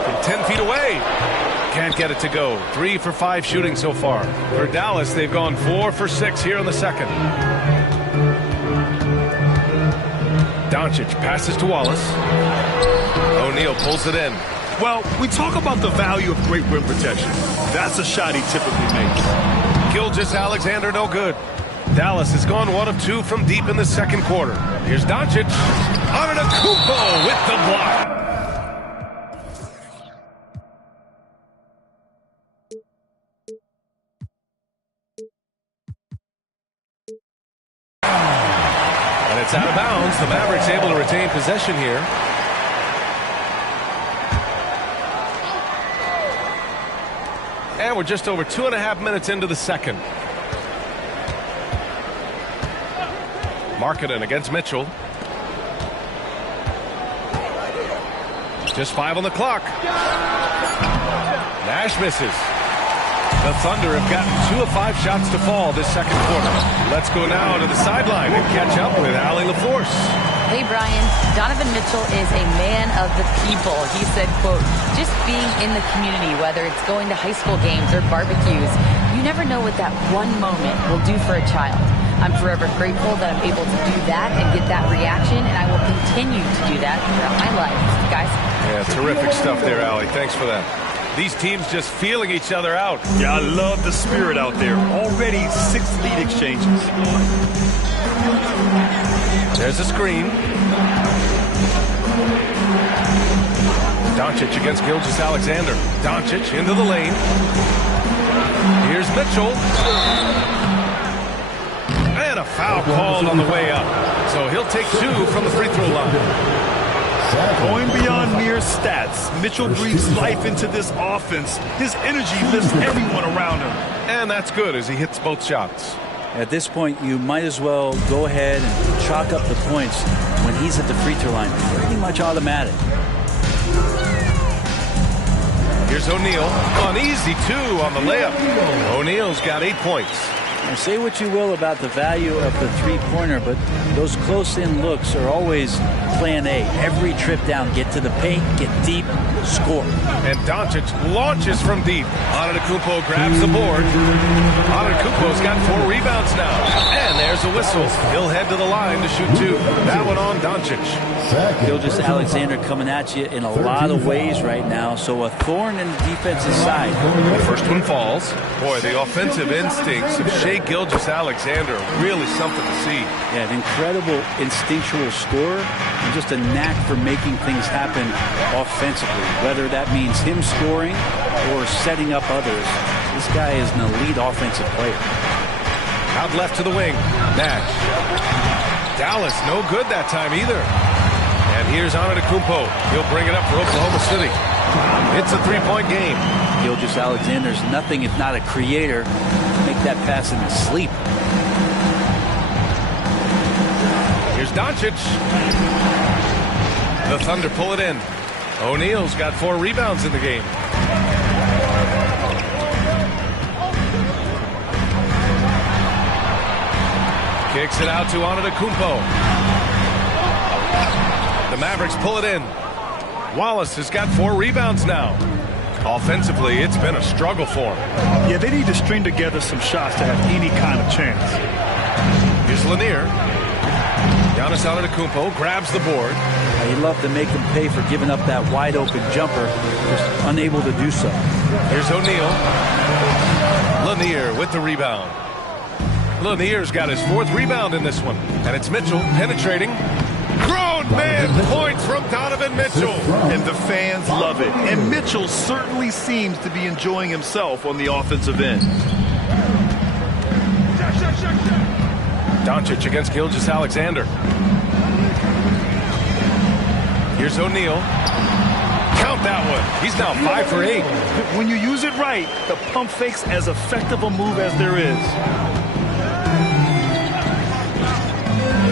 From 10 feet away. Can't get it to go. 3 for 5 shooting so far. For Dallas, they've gone 4 for 6 here in the second. Doncic passes to Wallace. O'Neal pulls it in. Well, we talk about the value of great rim protection. That's a shot he typically makes. Gilgeous-Alexander no good. Dallas has gone 1 of 2 from deep in the second quarter. Here's Doncic. Antetokounmpo with the block. it's out of bounds. The Mavericks able to retain possession here. And we're just over 2.5 minutes into the second. Markkanen against Mitchell. Just 5 on the clock. Nash misses. The Thunder have gotten 2 of 5 shots to fall this second quarter. Let's go now to the sideline and catch up with Allie LaForce. Hey, Brian. Donovan Mitchell is a man of the people. He said, quote, just being in the community, whether it's going to high school games or barbecues, you never know what that one moment will do for a child. I'm forever grateful that I'm able to do that and get that reaction, and I will continue to do that throughout my life. Guys? Yeah, terrific stuff there, Allie. Thanks for that. These teams just feeling each other out. Yeah, I love the spirit out there. Already 6 lead exchanges. There's a screen. Doncic against Gilgeous-Alexander. Doncic into the lane. Here's Mitchell. And a foul called on the way up. So he'll take 2 from the free throw line. Going beyond mere stats, Mitchell breathes life into this offense. His energy lifts everyone around him. And that's good as he hits both shots. At this point, you might as well go ahead and chalk up the points when he's at the free throw line. Pretty much automatic. Here's O'Neal. An easy 2 on the layup. O'Neal's got 8 points. Now, say what you will about the value of the three-pointer, but those close-in looks are always plan A. Every trip down, get to the paint, get deep, score. And Doncic launches from deep. Antetokounmpo grabs the board. Antetokounmpo's got 4 rebounds now. And there's a whistle. He'll head to the line to shoot 2. That one on Doncic. Gilgeous-Alexander coming at you in a lot of ways right now, so a thorn in the defensive side. The first one falls. Boy, the offensive instincts of Shai Gilgeous-Alexander, really something to see. Yeah, an incredible instinctual scorer and just a knack for making things happen offensively, whether that means him scoring or setting up others. This guy is an elite offensive player. Out left to the wing. Nash. Dallas, no good that time either. And here's Antetokounmpo. He'll bring it up for Oklahoma City. It's a 3-point game. Gilgeous-Alexander's nothing if not a creator. Make that pass in his sleep. Here's Doncic. The Thunder pull it in. O'Neal's got 4 rebounds in the game. Kicks it out to Antetokounmpo. The Mavericks pull it in. Wallace has got 4 rebounds now. Offensively, it's been a struggle for him. Yeah, they need to string together some shots to have any kind of chance. Here's Lanier. Giannis Antetokounmpo grabs the board. He'd love to make them pay for giving up that wide-open jumper, just unable to do so. Here's O'Neal. Lanier with the rebound. Lanier's got his 4th rebound in this one. And it's Mitchell penetrating. Grown man points from Donovan Mitchell. And the fans love it. And Mitchell certainly seems to be enjoying himself on the offensive end. Doncic against Gilgeous-Alexander. Here's O'Neal. Count that one. He's now 5 for 8. When you use it right, the pump fake's as effective a move as there is.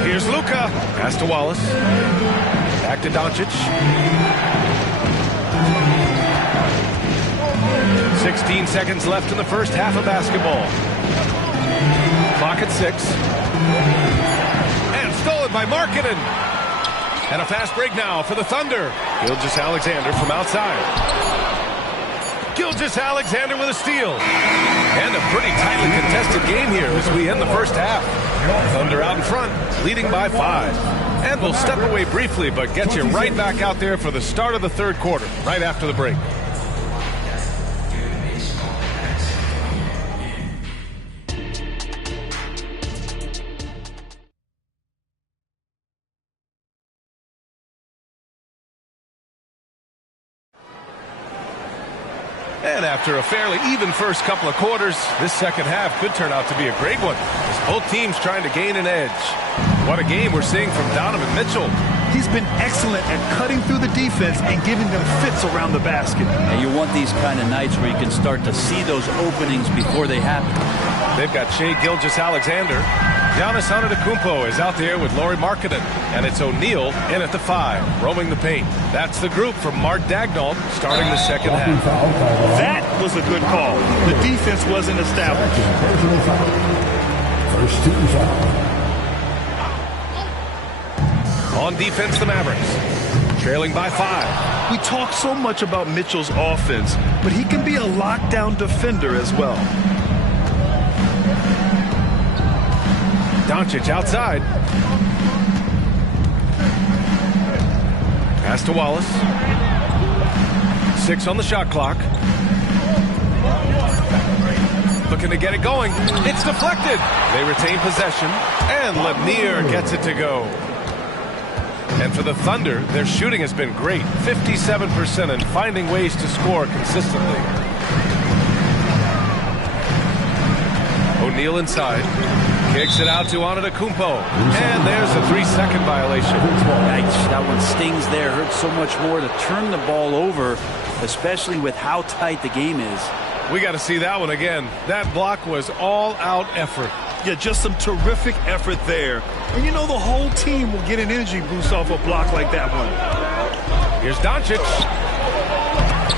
Here's Luka. Pass to Wallace. Back to Doncic. 16 seconds left in the first half of basketball. Clock at 6. And stolen by Markkanen. And a fast break now for the Thunder. Gilgeous-Alexander from outside. Gilgeous-Alexander with a steal. And a pretty tightly contested game here as we end the first half. Thunder out in front, leading by 5. And we'll step away briefly, but get you right back out there for the start of the third quarter, right after the break. And after a fairly even first couple of quarters, this second half could turn out to be a great one, as both teams trying to gain an edge. What a game we're seeing from Donovan Mitchell. He's been excellent at cutting through the defense and giving them fits around the basket. And you want these kind of nights where you can start to see those openings before they happen. They've got Shai Gilgeous-Alexander. Giannis Antetokounmpo is out there with Lauri Markkanen, and it's O'Neal in at the 5, roaming the paint. That's the group from Mark Daigneault starting the second half. That was a good call. The defense wasn't established. First team foul. On defense, the Mavericks, trailing by 5. We talk so much about Mitchell's offense, but he can be a lockdown defender as well. Doncic outside. Pass to Wallace. 6 on the shot clock. Looking to get it going. It's deflected. They retain possession, and Lanier gets it to go. And for the Thunder, their shooting has been great. 57% and finding ways to score consistently. O'Neal inside. Kicks it out to Antetokounmpo. And there's a 3-second violation. Yikes, that one stings there. Hurts so much more to turn the ball over, especially with how tight the game is. We got to see that one again. That block was all-out effort. Yeah, just some terrific effort there. And you know the whole team will get an energy boost off a block like that one. Here's Doncic.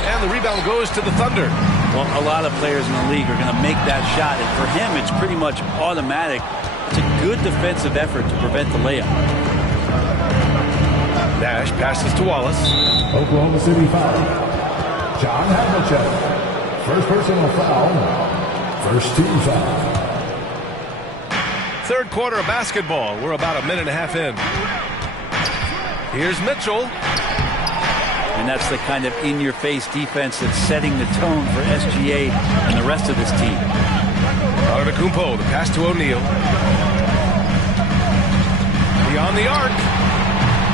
And the rebound goes to the Thunder. Well, a lot of players in the league are going to make that shot, and for him, it's pretty much automatic. It's a good defensive effort to prevent the layup. Nash passes to Wallace. Oklahoma City foul. John Havlicek. First personal foul. First team foul. Third quarter of basketball. We're about a minute and a half in. Here's Mitchell. And that's the kind of in-your-face defense that's setting the tone for SGA and the rest of this team. Antetokounmpo, the pass to O'Neal. Beyond the arc.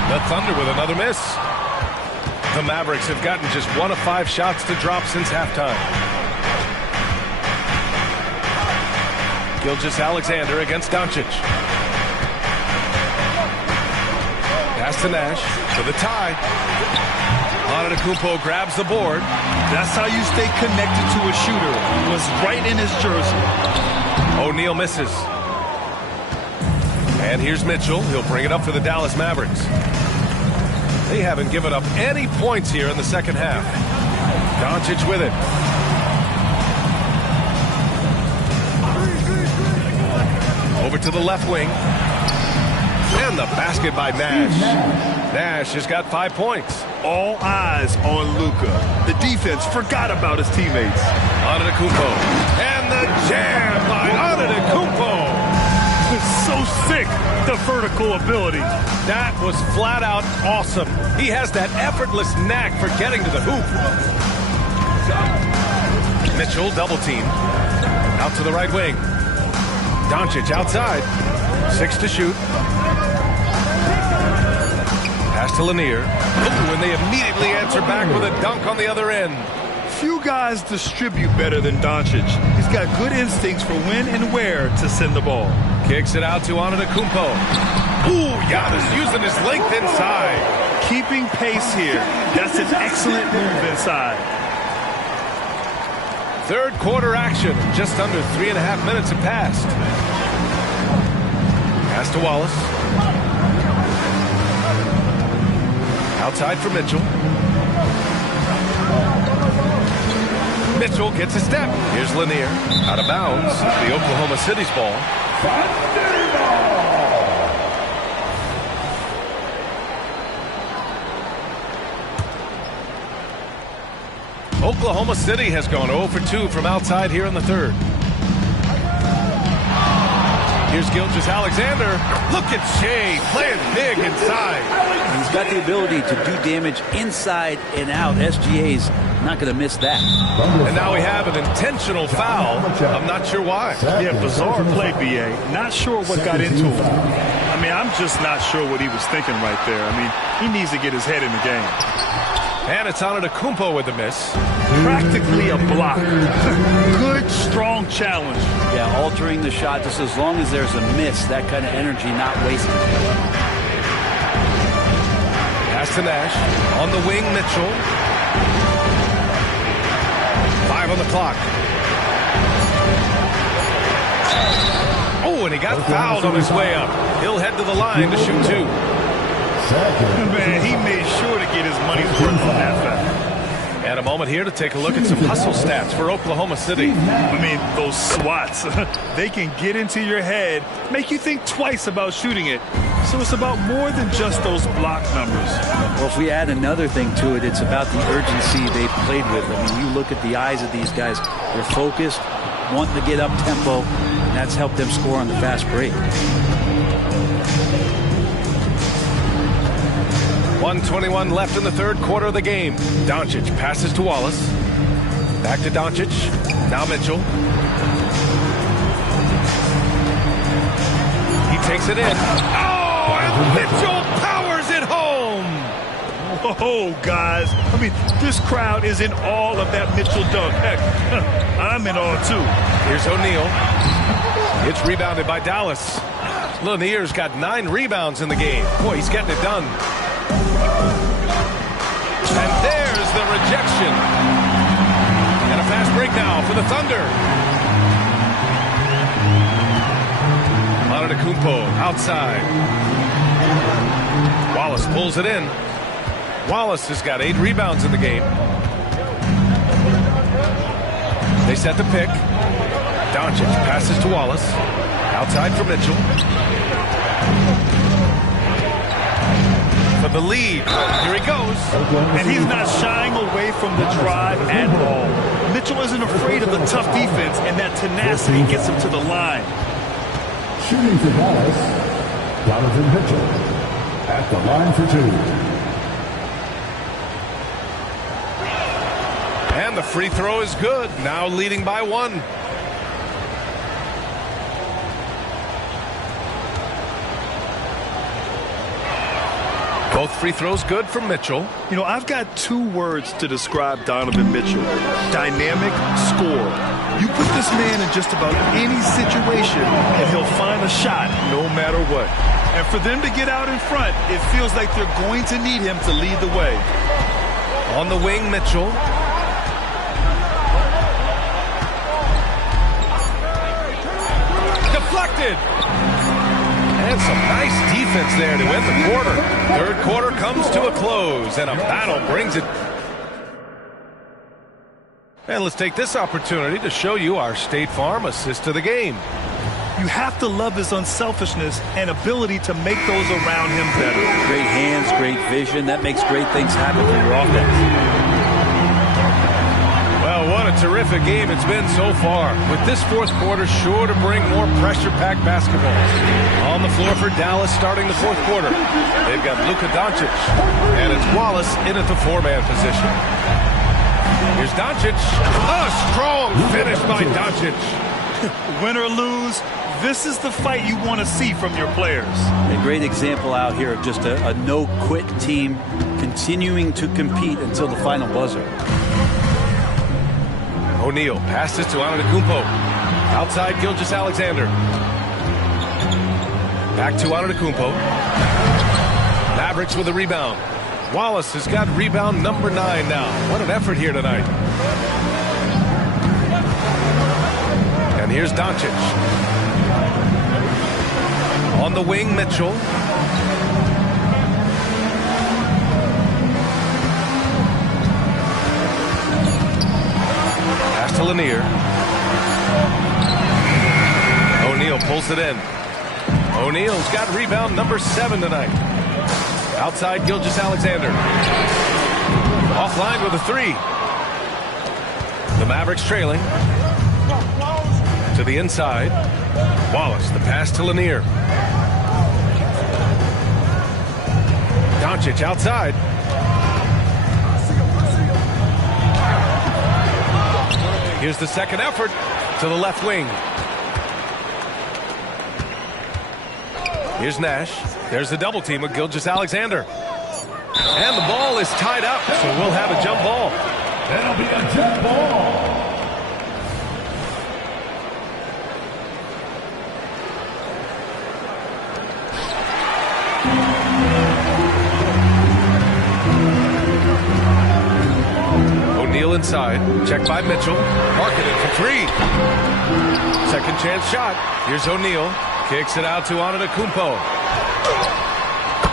The Thunder with another miss. The Mavericks have gotten just 1 of 5 shots to drop since halftime. Gilgeous-Alexander against Doncic. Pass to Nash for the tie. Antetokounmpo grabs the board. That's how you stay connected to a shooter. He was right in his jersey. O'Neal misses. And here's Mitchell. He'll bring it up for the Dallas Mavericks. They haven't given up any points here in the second half. Doncic with it. Over to the left wing. And the basket by Nash. Nash has got 5 points. All eyes on Luka. The defense forgot about his teammates. Antetokounmpo. And the jam by Antetokounmpo. It's so sick, the vertical ability. That was flat out awesome. He has that effortless knack for getting to the hoop. Mitchell double team. Out to the right wing. Doncic outside. 6 to shoot. Pass to Lanier. Ooh, and they immediately answer back with a dunk on the other end. Few guys distribute better than Doncic. He's got good instincts for when and where to send the ball. Kicks it out to Antetokounmpo. Ooh, Giannis using his length inside. Keeping pace here. That's an excellent move inside. Third quarter action. Just under 3.5 minutes have passed. Pass to Wallace. Outside for Mitchell. Mitchell gets a step. Here's Lanier. Out of bounds. The Oklahoma City's ball. Oklahoma City has gone 0 for 2 from outside here in the third. Here's Gilgeous-Alexander. Look at Shai playing big inside. He's got the ability to do damage inside and out. SGA's not going to miss that. And now we have an intentional foul. I'm not sure why. Yeah, bizarre play, B.A. Not sure what got into him. I mean, I'm just not sure what he was thinking right there. I mean, he needs to get his head in the game. And it's Antetokounmpo with the miss. Practically a block. Good, strong challenge. Yeah, altering the shot just as long as there's a miss, that kind of energy not wasted. Pass to Nash. On the wing, Mitchell. 5 on the clock. Oh, and he got fouled on his way up. He'll head to the line to shoot 2. Man, he made sure to get his money's worth on that foul. And a moment here to take a look at some hustle stats for Oklahoma City. I mean, those swats, they can get into your head, make you think twice about shooting it. So it's about more than just those block numbers. Well, if we add another thing to it, it's about the urgency they played with. I mean, you look at the eyes of these guys. They're focused, wanting to get up tempo, and that's helped them score on the fast break. 1:21 left in the third quarter of the game. Doncic passes to Wallace. Back to Doncic. Now Mitchell. He takes it in. Oh, and Mitchell powers it home. Whoa, guys. I mean, this crowd is in awe of that Mitchell dunk. Heck, I'm in awe, too. Here's O'Neal. It's rebounded by Dallas. Lanier's got 9 rebounds in the game. Boy, he's getting it done. And there's the rejection. And a fast break now for the Thunder. Antetokounmpo outside. Wallace pulls it in. Wallace has got 8 rebounds in the game. They set the pick. Doncic passes to Wallace. Outside for Mitchell. For the lead. Here he goes. And he's not shying away from the drive at all. Mitchell isn't afraid of the tough defense, and that tenacity gets him to the line. Shooting for Dallas, Donovan Mitchell at the line for 2. And the free throw is good. Now leading by 1. Both free throws good from Mitchell. You know, I've got 2 words to describe Donovan Mitchell. Dynamic scorer. You put this man in just about any situation, and he'll find a shot no matter what. And for them to get out in front, it feels like they're going to need him to lead the way. On the wing, Mitchell. Deflected. And some nice defense there to end the quarter. Third quarter comes to a close, and a battle brings it. And let's take this opportunity to show you our State Farm assist to the game. You have to love his unselfishness and ability to make those around him better. Great hands, great vision. That makes great things happen for your offense. Well, what a terrific game it's been so far. With this fourth quarter sure to bring more pressure-packed basketball. On the floor for Dallas starting the fourth quarter. They've got Luka Doncic, and it's Wallace in at the 4-man position. Here's Doncic. A strong finish by Doncic. Win or lose, this is the fight you want to see from your players. A great example out here of just a no-quit team continuing to compete until the final buzzer. O'Neal passes to Antetokounmpo. Outside Gilgeous-Alexander. Back to Antetokounmpo. Mavericks with a rebound. Wallace has got rebound number 9 now. What an effort here tonight. And here's Doncic. On the wing, Mitchell. Pass to Lanier. O'Neal pulls it in. O'Neal's got rebound number 7 tonight. Outside Gilgeous-Alexander. Offline with a 3. The Mavericks trailing. To the inside. Wallace, the pass to Lanier. Doncic outside. Here's the second effort to the left wing. Here's Nash. There's the double team with Gilgeous-Alexander. And the ball is tied up, so we'll have a jump ball. It'll be a jump ball. O'Neal inside. Check by Mitchell. Marketed for three. Second chance shot. Here's O'Neal. Kicks it out to Antetokounmpo.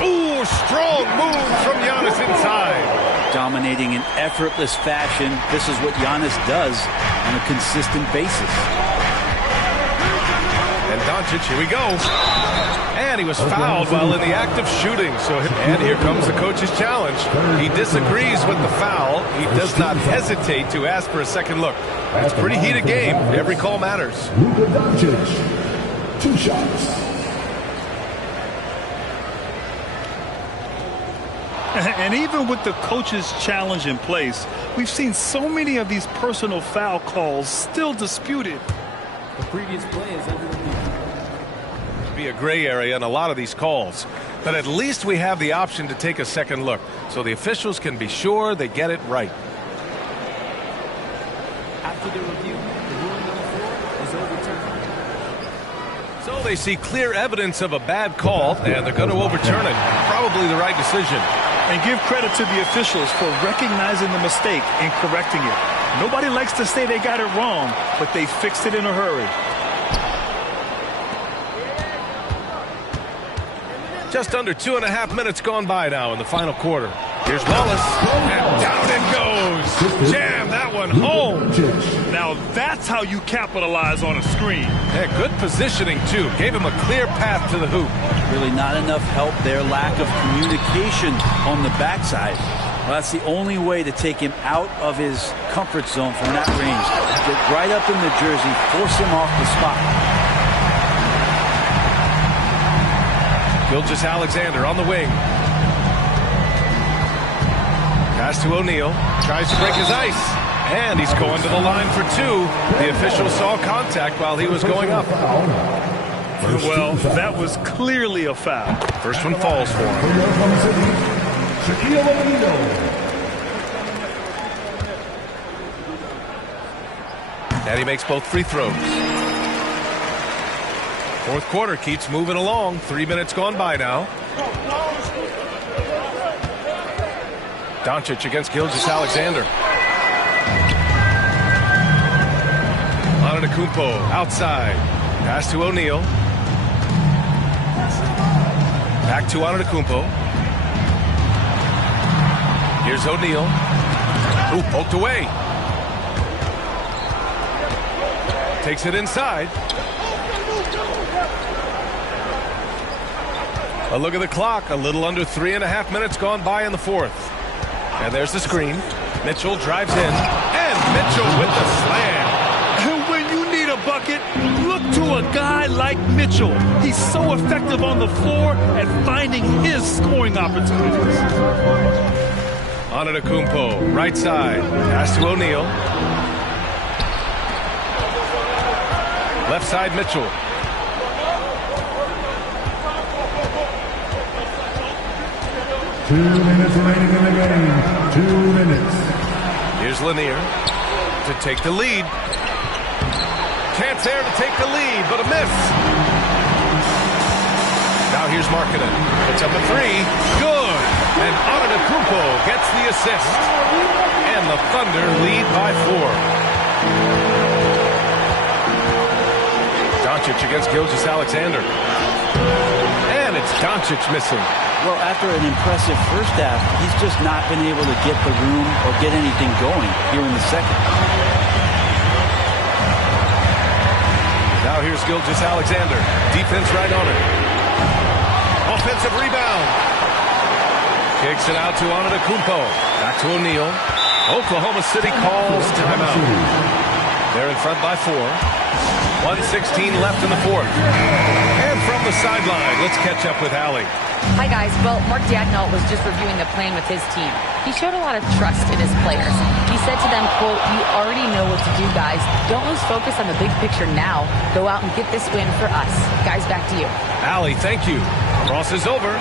Ooh, strong move from Giannis inside. Dominating in effortless fashion. This is what Giannis does on a consistent basis. And Doncic, here we go. And he was fouled while in the act of shooting. And here comes the coach's challenge. He disagrees with the foul. He does not hesitate to ask for a second look. It's a pretty heated game. Every call matters. Luka Doncic, 2 shots. And even with the coach's challenge in place, we've seen so many of these personal foul calls still disputed. The previous play is under review. Be a gray area in a lot of these calls, but at least we have the option to take a second look so the officials can be sure they get it right. After the review, the ruling on the floor is overturned. So they see clear evidence of a bad call and they're going to overturn it. Probably the right decision. And give credit to the officials for recognizing the mistake and correcting it. Nobody likes to say they got it wrong, but they fixed it in a hurry. Just under 2.5 minutes gone by now in the final quarter. Here's Wallace, and down it goes. Jam that one home. Now that's how you capitalize on a screen. Yeah, good positioning, too. Gave him a clear path to the hoop. Really not enough help there. Lack of communication on the backside. Well, that's the only way to take him out of his comfort zone from that range. Get right up in the jersey, force him off the spot. Gilgeous-Alexander on the wing. Pass to O'Neal. Tries to break his ice. And he's going to the line for 2. The official saw contact while he was going up. Well, that was clearly a foul. First one falls for him. And he makes both free throws. Fourth quarter keeps moving along. 3 minutes gone by now. Doncic against Gilgeous-Alexander. Antetokounmpo outside. Pass to O'Neal. Back to Antetokounmpo. Here's O'Neal. Ooh, poked away. Takes it inside. A look at the clock. A little under 3.5 minutes gone by in the fourth. And there's the screen. Mitchell drives in. And Mitchell with the slam. And when you need a bucket, look to a guy like Mitchell. He's so effective on the floor at finding his scoring opportunities. Antetokounmpo, right side. Pass to O'Neal. Left side, Mitchell. Two minutes remaining in the game. 2 minutes. Here's Lanier to take the lead. Chance there to take the lead, but a miss. Now here's Markkanen. Puts up a 3. Good. And Antetokounmpo gets the assist. And the Thunder lead by 4. Doncic against Gilgeous-Alexander. And it's Doncic missing. Well, after an impressive first half, he's just not been able to get the room or get anything going here in the second. Now here's Gilgeous-Alexander. Defense right on it. Offensive rebound. Kicks it out to Antetokounmpo. Back to O'Neal. Oklahoma City calls timeout. They're in front by 4. 1:16 left in the fourth. And from the sideline, let's catch up with Allie. Hi, guys. Well, Mark Daigneault was just reviewing the plan with his team. He showed a lot of trust in his players. He said to them, quote, "You already know what to do, guys. Don't lose focus on the big picture now. Go out and get this win for us." Guys, back to you. Allie, thank you. Cross is over.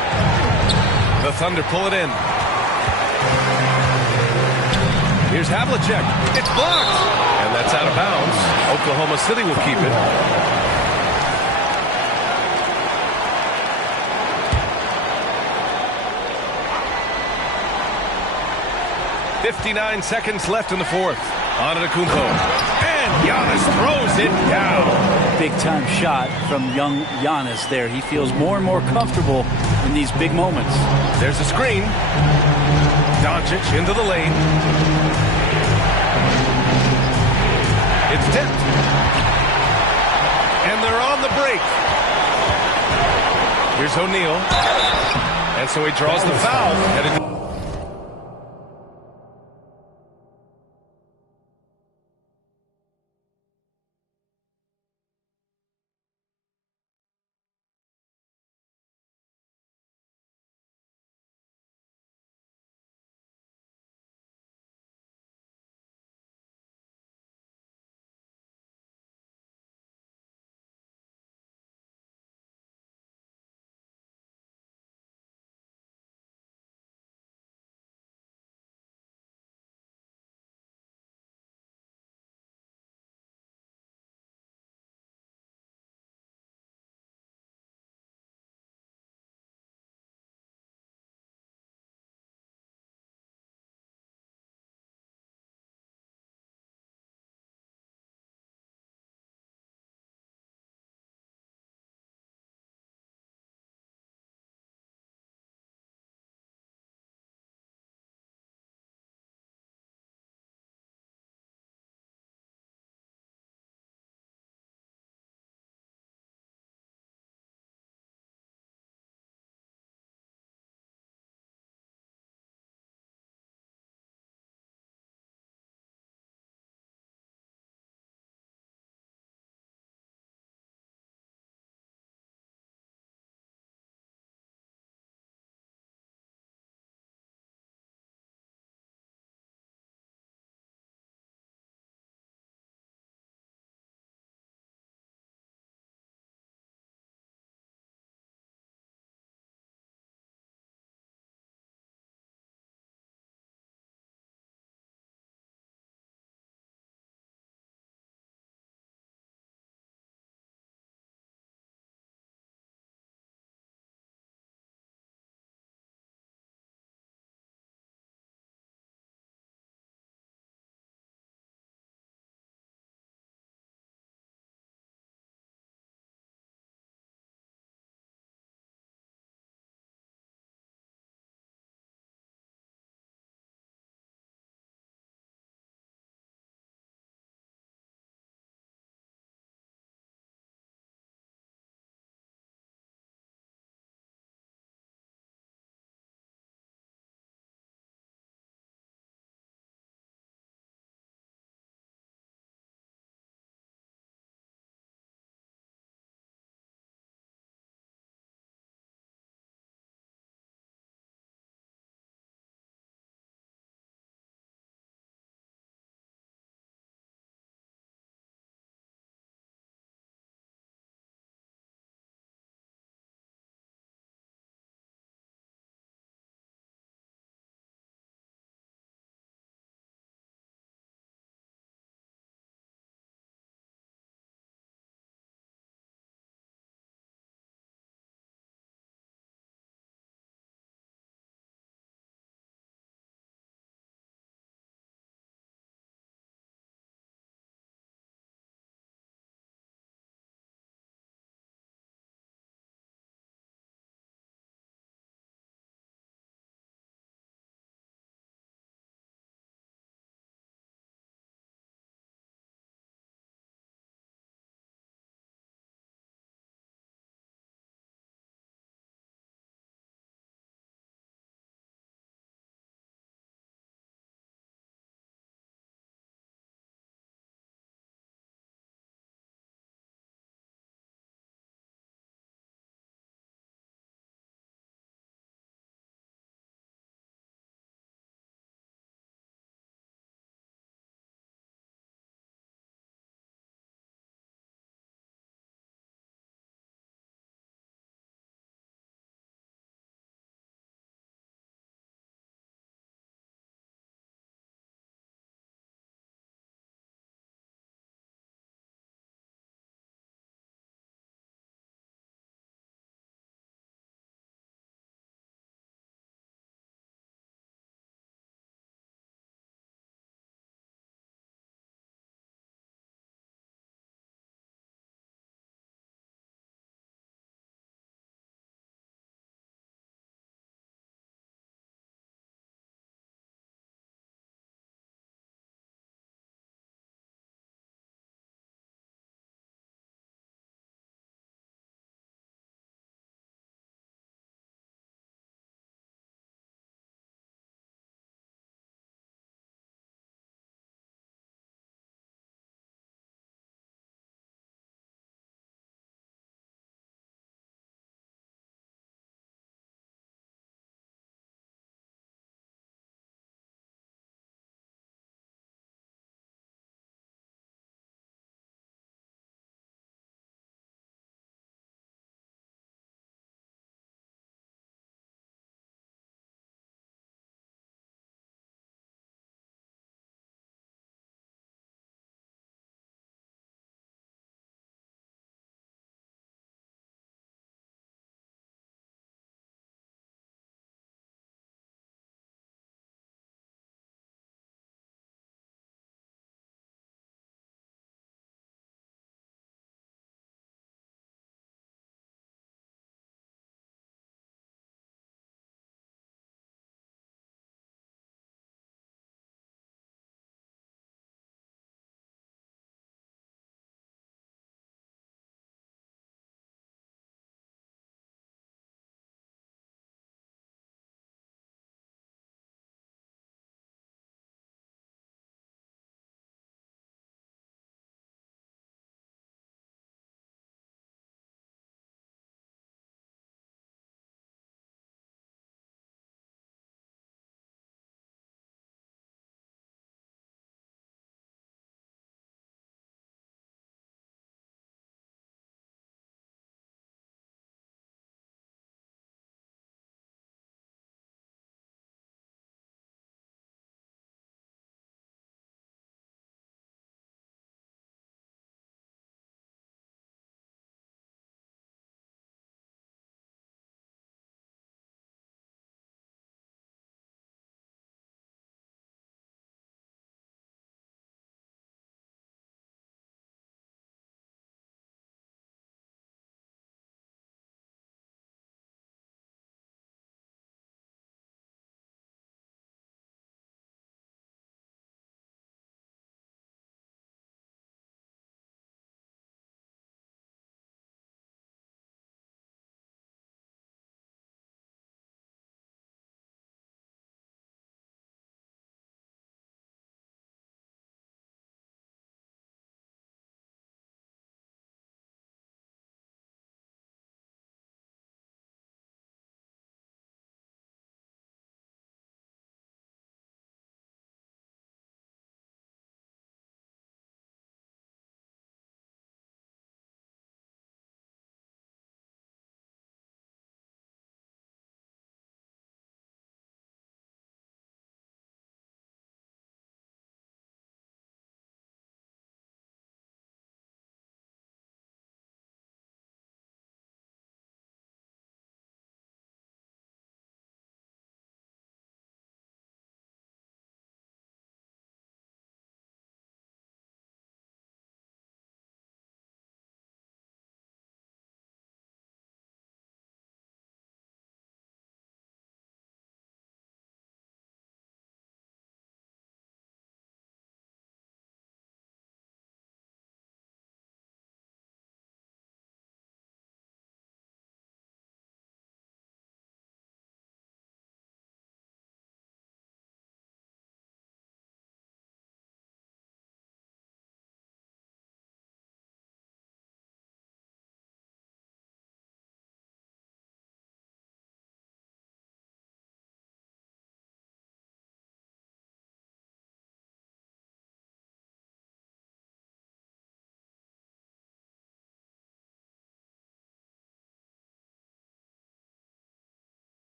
The Thunder pull it in. Here's Havlicek. It's blocked. And that's out of bounds. Oklahoma City will keep it. .59 seconds left in the fourth. Antetokounmpo. And Giannis throws it down. Big-time shot from young Giannis there. He feels more and more comfortable in these big moments. There's a screen. Doncic into the lane. It's tipped. And they're on the break. Here's O'Neal. And so he draws the foul. Headed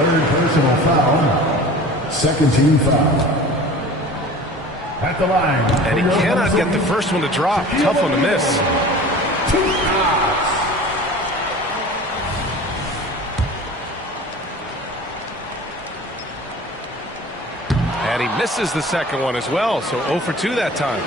Third personal foul. Second team foul. At the line. And he cannot get the first one to drop. Tough one to miss. And he misses the second one as well, so 0 for 2 that time.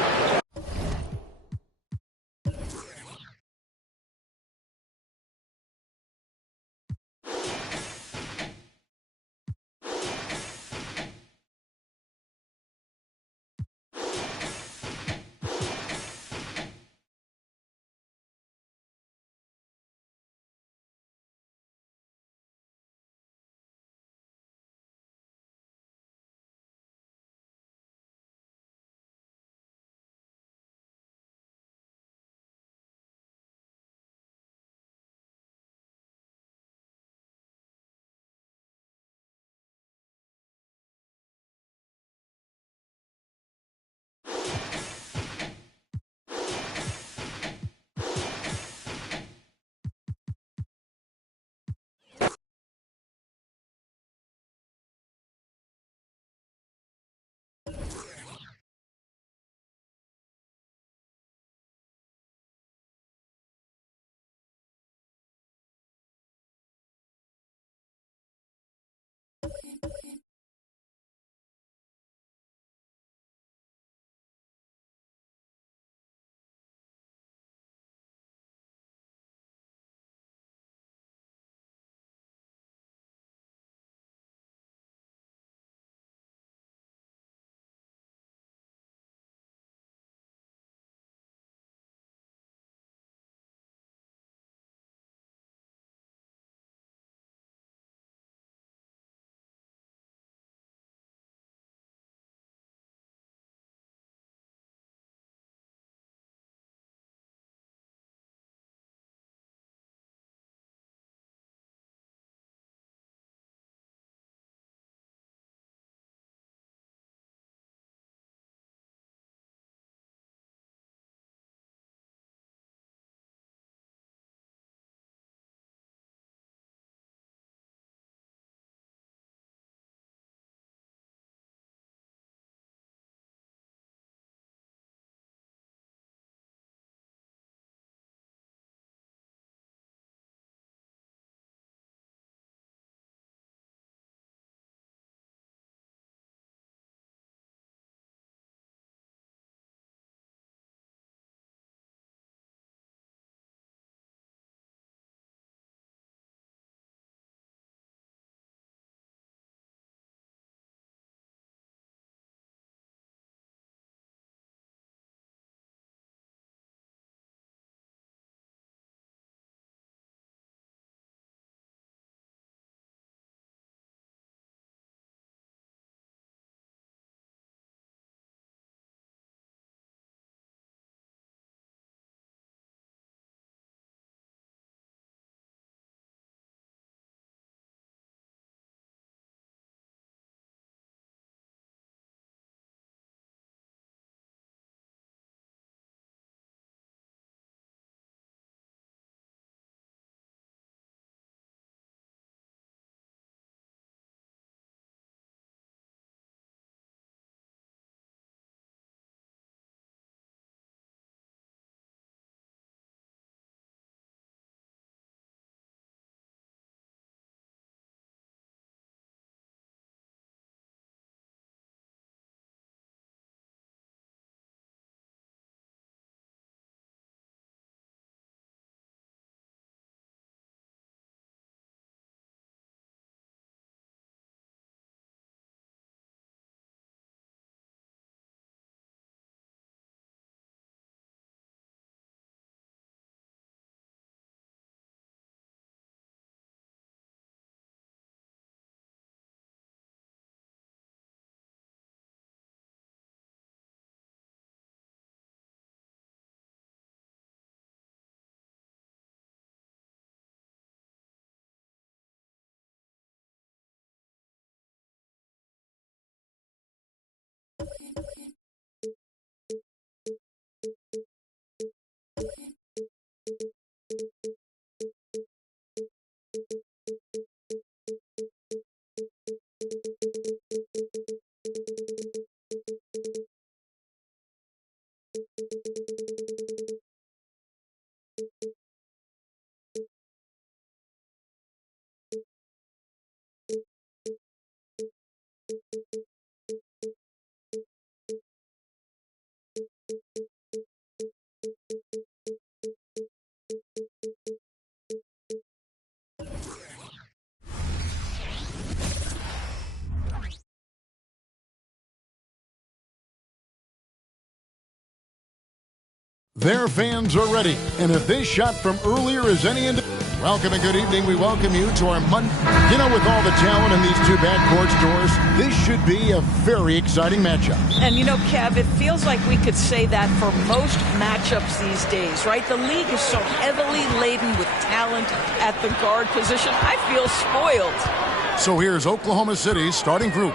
Their fans are ready, and if this shot from earlier is any indication, welcome and good evening. We welcome you to our Monday. You know, with all the talent in these two backcourts, Doris, this should be a very exciting matchup. And you know, Kev, it feels like we could say that for most matchups these days, right? The league is so heavily laden with talent at the guard position. I feel spoiled. So here's Oklahoma City's starting group.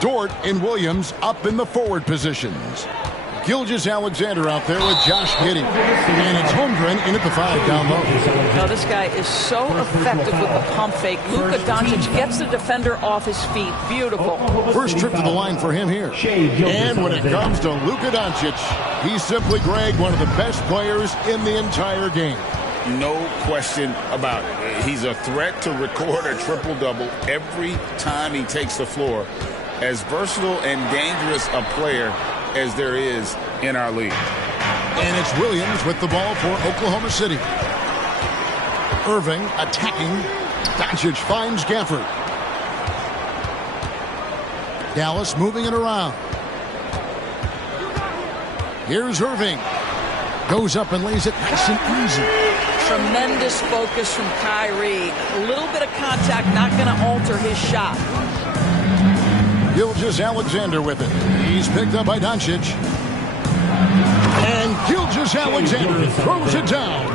Dort and Williams up in the forward positions. Gilgeous-Alexander out there with Josh Giddey. And it's Holmgren in at the 5 down low. Now this guy is so effective with the pump fake. Luka Doncic gets the defender off his feet. Beautiful. First trip to the line for him here. And when it comes to Luka Doncic, he's simply, Greg, one of the best players in the entire game. No question about it. He's a threat to record a triple-double every time he takes the floor. As versatile and dangerous a player as there is in our league. And it's Williams with the ball for Oklahoma City. Irving attacking. Doncic finds Gafford. Dallas moving it around. Here's Irving. Goes up and lays it nice and easy. Tremendous focus from Kyrie. A little bit of contact, not going to alter his shot. Gilgeous-Alexander with it. He's picked up by Doncic. And Gilgeous-Alexander throws it down.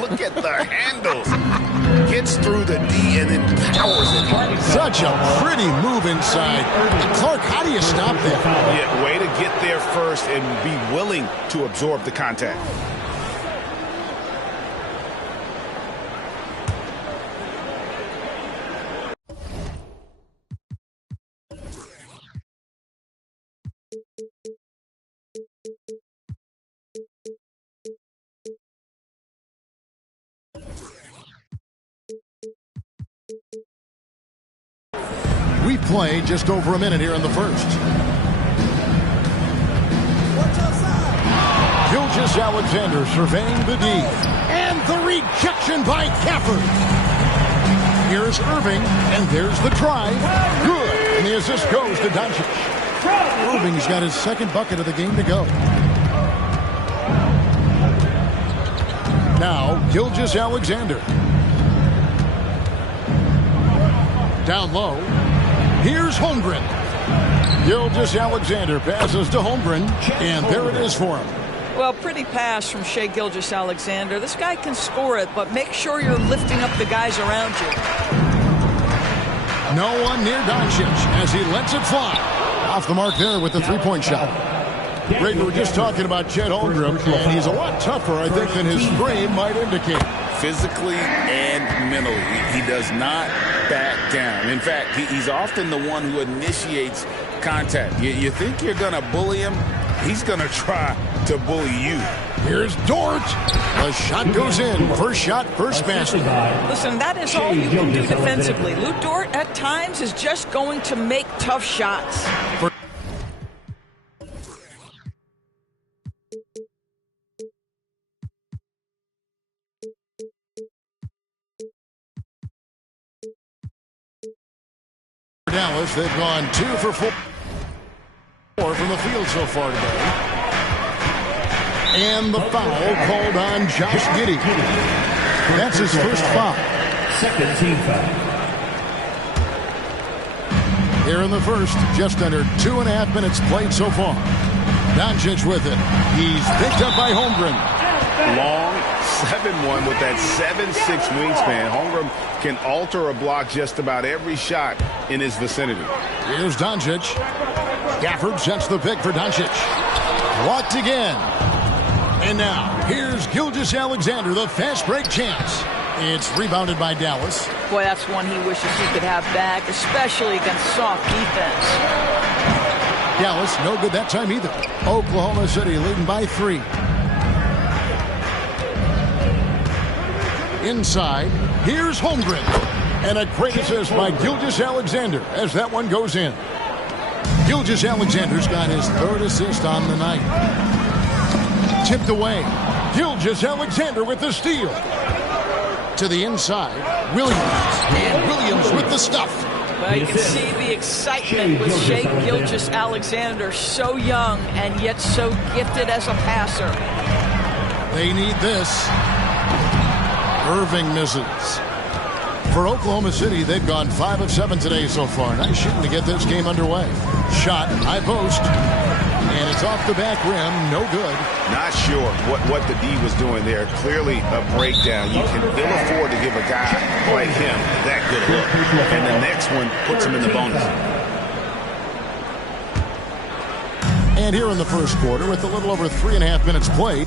Look at the handles. Gets through the D and then powers it. Such a pretty move inside. Clark, how do you stop that? Yeah, way to get there first and be willing to absorb the contact. We play just over a minute here in the first. Gilgeous-Alexander surveying the D. And the rejection by Gafford. Here's Irving, and there's the try. Good. And the assist goes to Doncic. Irving's got his second bucket of the game to go. Now, Gilgeous-Alexander. Down low. Here's Holmgren. Gilgeous-Alexander passes to Holmgren, and there it is for him. Well, pretty pass from Shai Gilgeous-Alexander. This guy can score it, but make sure you're lifting up the guys around you. No one near Doncic as he lets it fly. Off the mark there with the three-point shot. Greg, we were just talking about Chet Holmgren, and he's a lot tougher, I think, than his frame might indicate. Physically and mentally, he does not back down. In fact, he's often the one who initiates contact. You think you're going to bully him? He's going to try to bully you. Here's Dort. The shot goes in. First shot, first basket. Listen, that is all you can do defensively. Lou Dort, at times, is just going to make tough shots. Dallas, they've gone 2 for 4 from the field so far today. And the foul called on Josh Giddey. That's his first foul. Second team foul. Here in the first, just under 2.5 minutes played so far. Doncic with it. He's picked up by Holmgren. Long 7-1 with that 7'6" wingspan. Holmgren can alter a block just about every shot in his vicinity. Here's Doncic. Gafford sets the pick for Doncic. Blocked again. And now, here's Gilgeous-Alexander, the fast break chance. It's rebounded by Dallas. Boy, that's one he wishes he could have back, especially against soft defense. Dallas, no good that time either. Oklahoma City leading by 3. Inside, here's Holmgren. And a great assist by Gilgeous-Alexander as that one goes in. Gilgeous-Alexander's got his third assist on the night. Tipped away. Gilgeous-Alexander with the steal. To the inside, Williams. And Williams with the stuff. Well, you can see the excitement with Shai Gilgeous-Alexander, so young and yet so gifted as a passer. They need this. Irving misses. For Oklahoma City, they've gone 5 of 7 today so far. Nice shooting to get this game underway. Shot, high post, and it's off the back rim. No good. Not sure what the D was doing there. Clearly a breakdown. You can ill afford to give a guy like him that good a look. And the next one puts him in the bonus. And here in the first quarter, with a little over 3.5 minutes played,